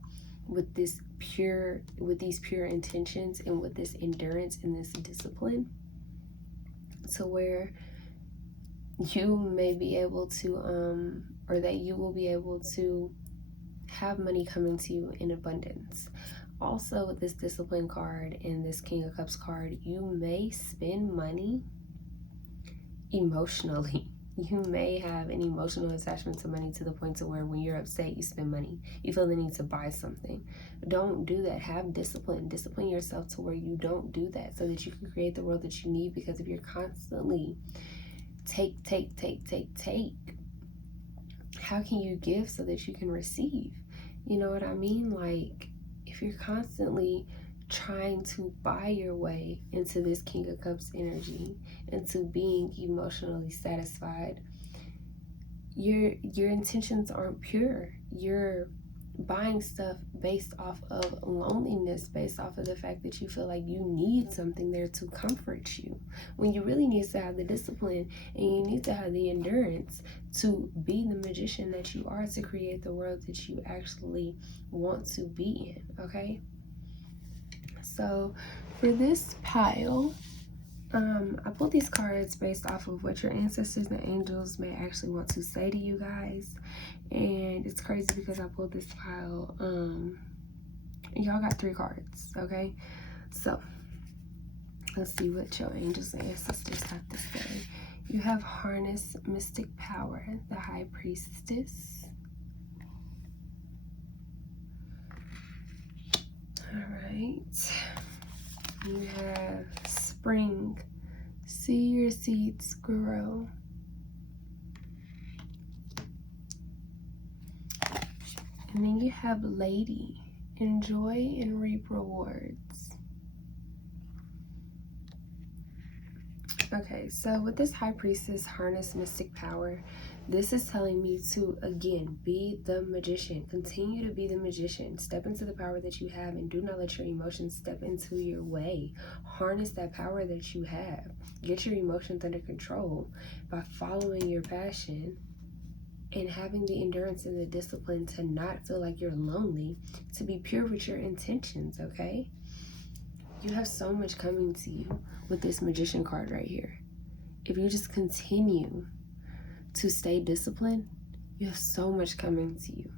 with these pure intentions, and with this endurance and this discipline, to where you may be able to or that you will be able to have money coming to you in abundance. Also, with this discipline card and this King of Cups card, you may spend money emotionally. You may have an emotional attachment to money, to the point to where when you're upset, you spend money. You feel the need to buy something. Don't do that. Have discipline. Discipline yourself to where you don't do that, so that you can create the world that you need. Because if you're constantly take, how can you give so that you can receive? You know what I mean? Like, if you're constantly trying to buy your way into this King of Cups energy, into being emotionally satisfied, your intentions aren't pure. You're buying stuff based off of loneliness, based off of the fact that you feel like you need something there to comfort you, when you really need to have the discipline and you need to have the endurance to be the magician that you are, to create the world that you actually want to be in. Okay, so for this pile, I pulled these cards based off of what your ancestors and angels may actually want to say to you guys. And it's crazy because I pulled this pile, and y'all got 3 cards, okay? So, let's see what your angels and ancestors have to say. You have Harness Mystic Power, the High Priestess. Alright. You have Spring, See Your Seeds Grow. And then you have Lady, Enjoy and Reap Rewards. Okay, so with this High Priestess, Harness Mystic Power, this is telling me to, again, be the magician. Continue to be the magician. Step into the power that you have, and do not let your emotions step into your way. Harness that power that you have. Get your emotions under control by following your passion and having the endurance and the discipline to not feel like you're lonely, to be pure with your intentions, okay? You have so much coming to you with this Magician card right here. If you just continue to stay disciplined, you have so much coming to you.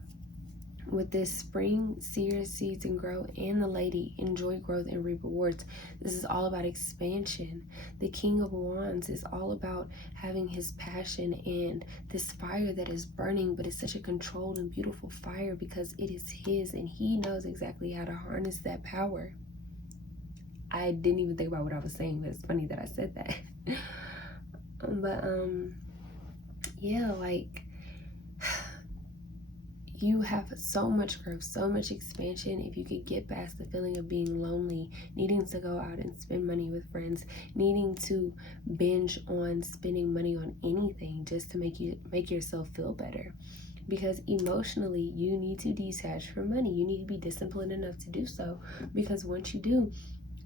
With this Spring, See Your Seeds and Grow, and the Lady, Enjoy Growth and Reap Rewards, this is all about expansion. The King of Wands is all about having his passion and this fire that is burning, but it's such a controlled and beautiful fire because it is his, and he knows exactly how to harness that power. I didn't even think about what I was saying, but it's funny that I said that. Yeah, like, you have so much growth, so much expansion. If you could get past the feeling of being lonely, needing to go out and spend money with friends, needing to binge on spending money on anything just to make yourself feel better. Because emotionally, you need to detach from money. You need to be disciplined enough to do so. Because once you do,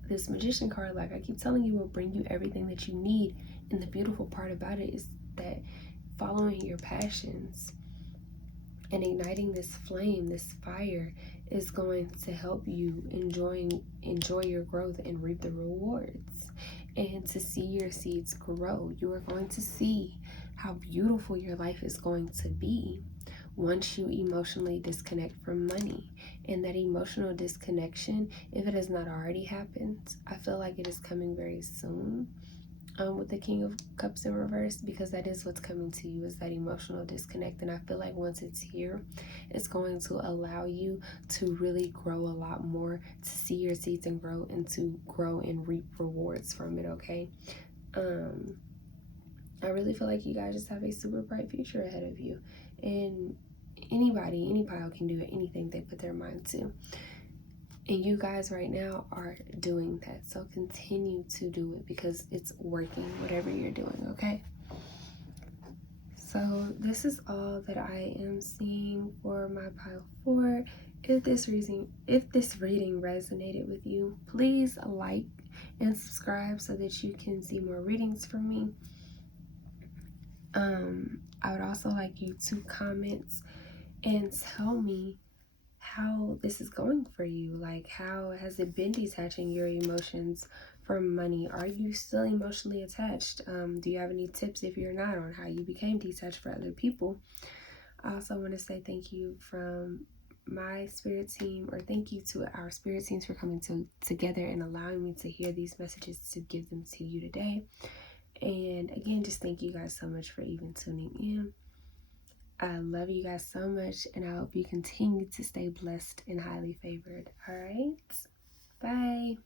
this Magician card, like I keep telling you, will bring you everything that you need. And the beautiful part about it is that following your passions and igniting this flame, this fire, is going to help you enjoy your growth and reap the rewards, and to see your seeds grow. You are going to see how beautiful your life is going to be once you emotionally disconnect from money. And that emotional disconnection, if it has not already happened, I feel like it is coming very soon. With the King of Cups in reverse, because that is what's coming to you, is that emotional disconnect. And I feel like once it's here, it's going to allow you to really grow a lot more, to see your seeds and grow, and to grow and reap rewards from it, okay? I really feel like you guys just have a super bright future ahead of you. And Anybody, any pile can do anything they put their mind to. And you guys right now are doing that. So continue to do it because it's working, whatever you're doing, okay? So this is all that I am seeing for my pile 4. If this reading resonated with you, please like and subscribe so that you can see more readings from me. I would also like you to comment and tell me how this is going for you. Like, how has it been detaching your emotions from money? Are you still emotionally attached? Do you have any tips, if you're not, on how you became detached for other people? I also want to say thank you from my spirit team, or thank you to our spirit teams for coming together and allowing me to hear these messages to give them to you today. And again, just thank you guys so much for even tuning in. I love you guys so much, and I hope you continue to stay blessed and highly favored. All right, bye.